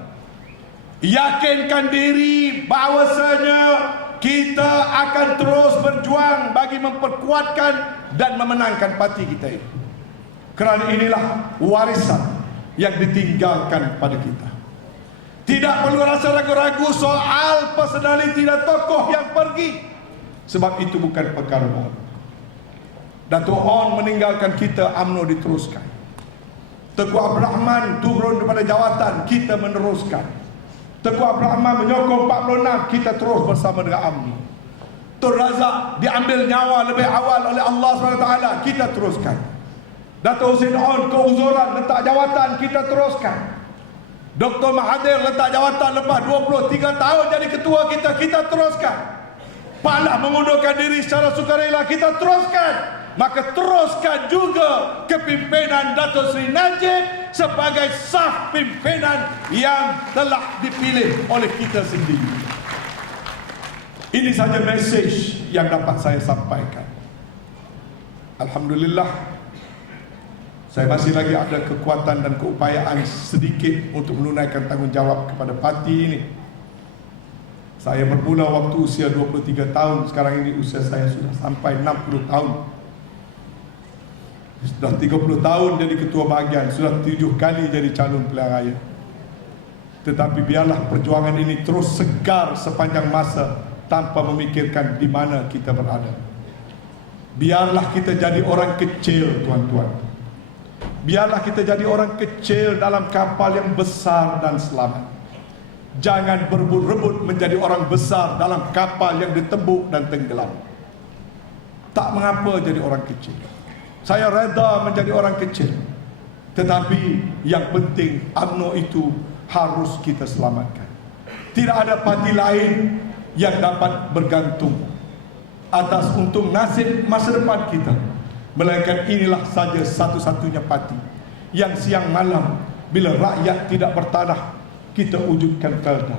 Yakinkan diri bahawasanya kita akan terus berjuang bagi memperkuatkan dan memenangkan parti kita ini. Kerana inilah warisan yang ditinggalkan pada kita. Tidak perlu rasa ragu-ragu soal personaliti dan tokoh yang pergi, sebab itu bukan perkara baru. Datuk On meninggalkan kita, UMNO diteruskan. Tengku Abdul Rahman turun daripada jawatan, kita meneruskan. Tengku Abdul Rahman menyokong 46, kita terus bersama dengan UMNO. Tun Razak diambil nyawa lebih awal oleh Allah SWT, kita teruskan. Datuk Husin On keuzuran letak jawatan, kita teruskan. Dr. Mahathir letak jawatan lepas 23 tahun jadi ketua kita teruskan. Pak Lah mengundurkan diri secara sukarela, kita teruskan. Maka teruskan juga kepimpinan Datuk Seri Najib sebagai saf pimpinan yang telah dipilih oleh kita sendiri. Ini saja mesej yang dapat saya sampaikan. Alhamdulillah, saya masih lagi ada kekuatan dan keupayaan sedikit untuk menunaikan tanggungjawab kepada parti ini. Saya bermula waktu usia 23 tahun, sekarang ini usia saya sudah sampai 60 tahun. Sudah 30 tahun jadi ketua bahagian, sudah 7 kali jadi calon pilihan raya. Tetapi biarlah perjuangan ini terus segar sepanjang masa tanpa memikirkan di mana kita berada. Biarlah kita jadi orang kecil, tuan-tuan. Biarlah kita jadi orang kecil dalam kapal yang besar dan selamat. Jangan berebut-rebut menjadi orang besar dalam kapal yang ditembuk dan tenggelam. Tak mengapa jadi orang kecil. Saya reda menjadi orang kecil. Tetapi yang penting UMNO itu harus kita selamatkan. Tidak ada parti lain yang dapat bergantung atas untung nasib masa depan kita, melainkan inilah saja satu-satunya parti yang siang malam bila rakyat tidak bertanah, kita wujudkan Felda.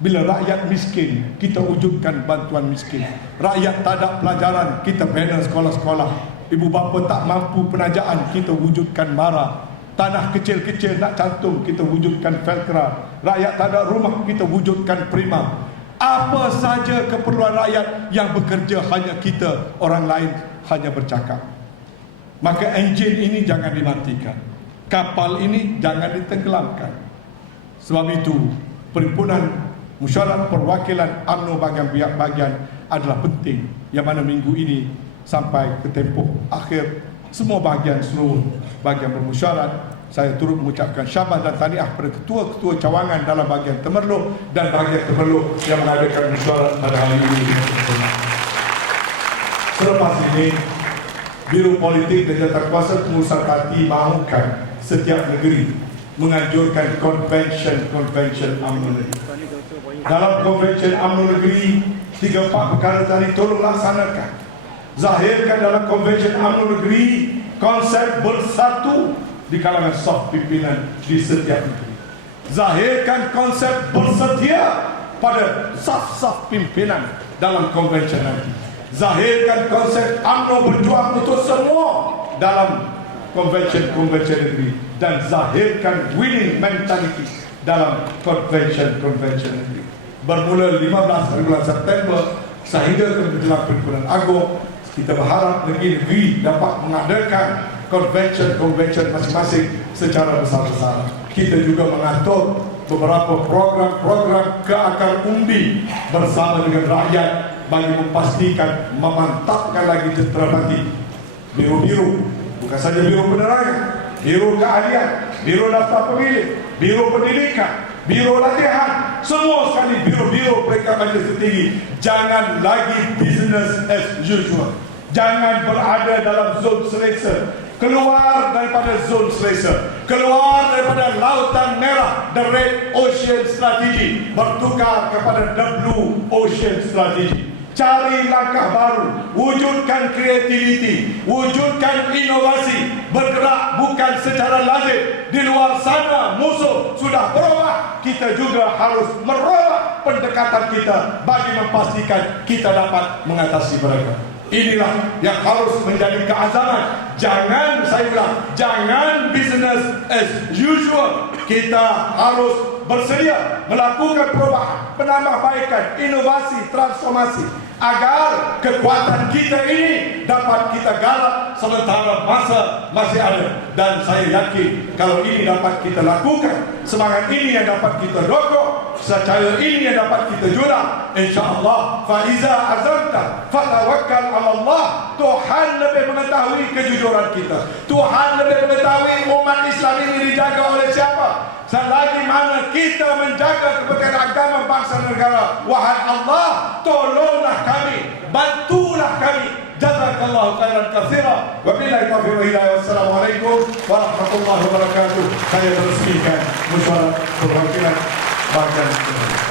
Bila rakyat miskin, kita wujudkan bantuan miskin. Rakyat tak ada pelajaran, kita bina sekolah-sekolah. Ibu bapa tak mampu penajaan, kita wujudkan MARA. Tanah kecil-kecil nak cantum, kita wujudkan Felkra. Rakyat tak ada rumah, kita wujudkan Prima. Apa saja keperluan rakyat yang bekerja hanya kita, orang lain hanya bercakap. Maka enjin ini jangan dimatikan, kapal ini jangan ditenggelamkan. Sebab itu perhimpunan Mesyuarat Perwakilan UMNO bahagian adalah penting, yang mana minggu ini sampai ke tempoh akhir semua bahagian, seluruh bahagian bermesyuarat, saya turut mengucapkan syabas dan tahniah kepada ketua-ketua cawangan dalam bahagian Temerloh dan bahagian Temerloh yang mengadakan mesyuarat pada hari ini. Selepas ini, Biro Politik dan Jawatankuasa Pengurusan Parti mahukan setiap negeri menganjurkan konvensyen UMNO negeri. Dalam konvensyen UMNO negeri, 3-4 perkara tadi tolong laksanakan. Zahirkan dalam konvensyen UMNO negeri konsep bersatu di kalangan saf pimpinan di setiap negeri. Zahirkan konsep bersedia pada saf-saf pimpinan dalam konvensyen nanti. Zahirkan konsep UMNO berjuang untuk semua dalam konvensyen negeri. Dan zahirkan winning mentality dalam konvensyen negeri. Bermula 15 hari bulan September sehingga ke menjelang Perhimpunan Agung, kita berharap negeri dapat mengadakan konvensyen masing-masing secara besar-besaran. Kita juga mengatur beberapa program-program ke akar umbi bersama dengan rakyat bagi memastikan memantapkan lagi jentera parti. Biro-biro, bukan saja biro penerangan, biro keahlian, biro daftar pemilih, biro pendidikan, biro latihan, semua sekali biro-biro peringkat majlis tertinggi. Jangan lagi business as usual. Jangan berada dalam zon selesa. Keluar daripada zon selesa, keluar daripada lautan merah, the red ocean strategy, bertukar kepada the blue ocean strategy. cari langkah baru, wujudkan kreativiti, wujudkan inovasi, bergerak bukan secara lazim. Di luar sana musuh sudah berubah, kita juga harus merubah pendekatan kita bagi memastikan kita dapat mengatasi mereka. Inilah yang harus menjadi keazaman. Jangan, saya bilang, jangan business as usual. Kita harus bersedia melakukan perubahan, penambahbaikan, inovasi, transformasi, agar kekuatan kita ini dapat kita garap sementara masa masih ada. Dan saya yakin kalau ini dapat kita lakukan, semangat ini yang dapat kita rokok, secara ini yang dapat kita jurang, insyaAllah faiza azamta fatawakkal ala Allah. Tuhan lebih mengetahui kejujuran kita, Tuhan lebih mengetahui umat Islam ini dijaga oleh siapa. Selagi mana kita menjaga kepentingan agama bangsa dan negara, wahai Allah, tolonglah kami, bantulah kami. Jazakallahu khairan katsira. Wabillahi taufiq wal hidayah. Wassalamualaikum warahmatullahi wabarakatuh. Saya meresmikan musyawarah perwakilan bangsa.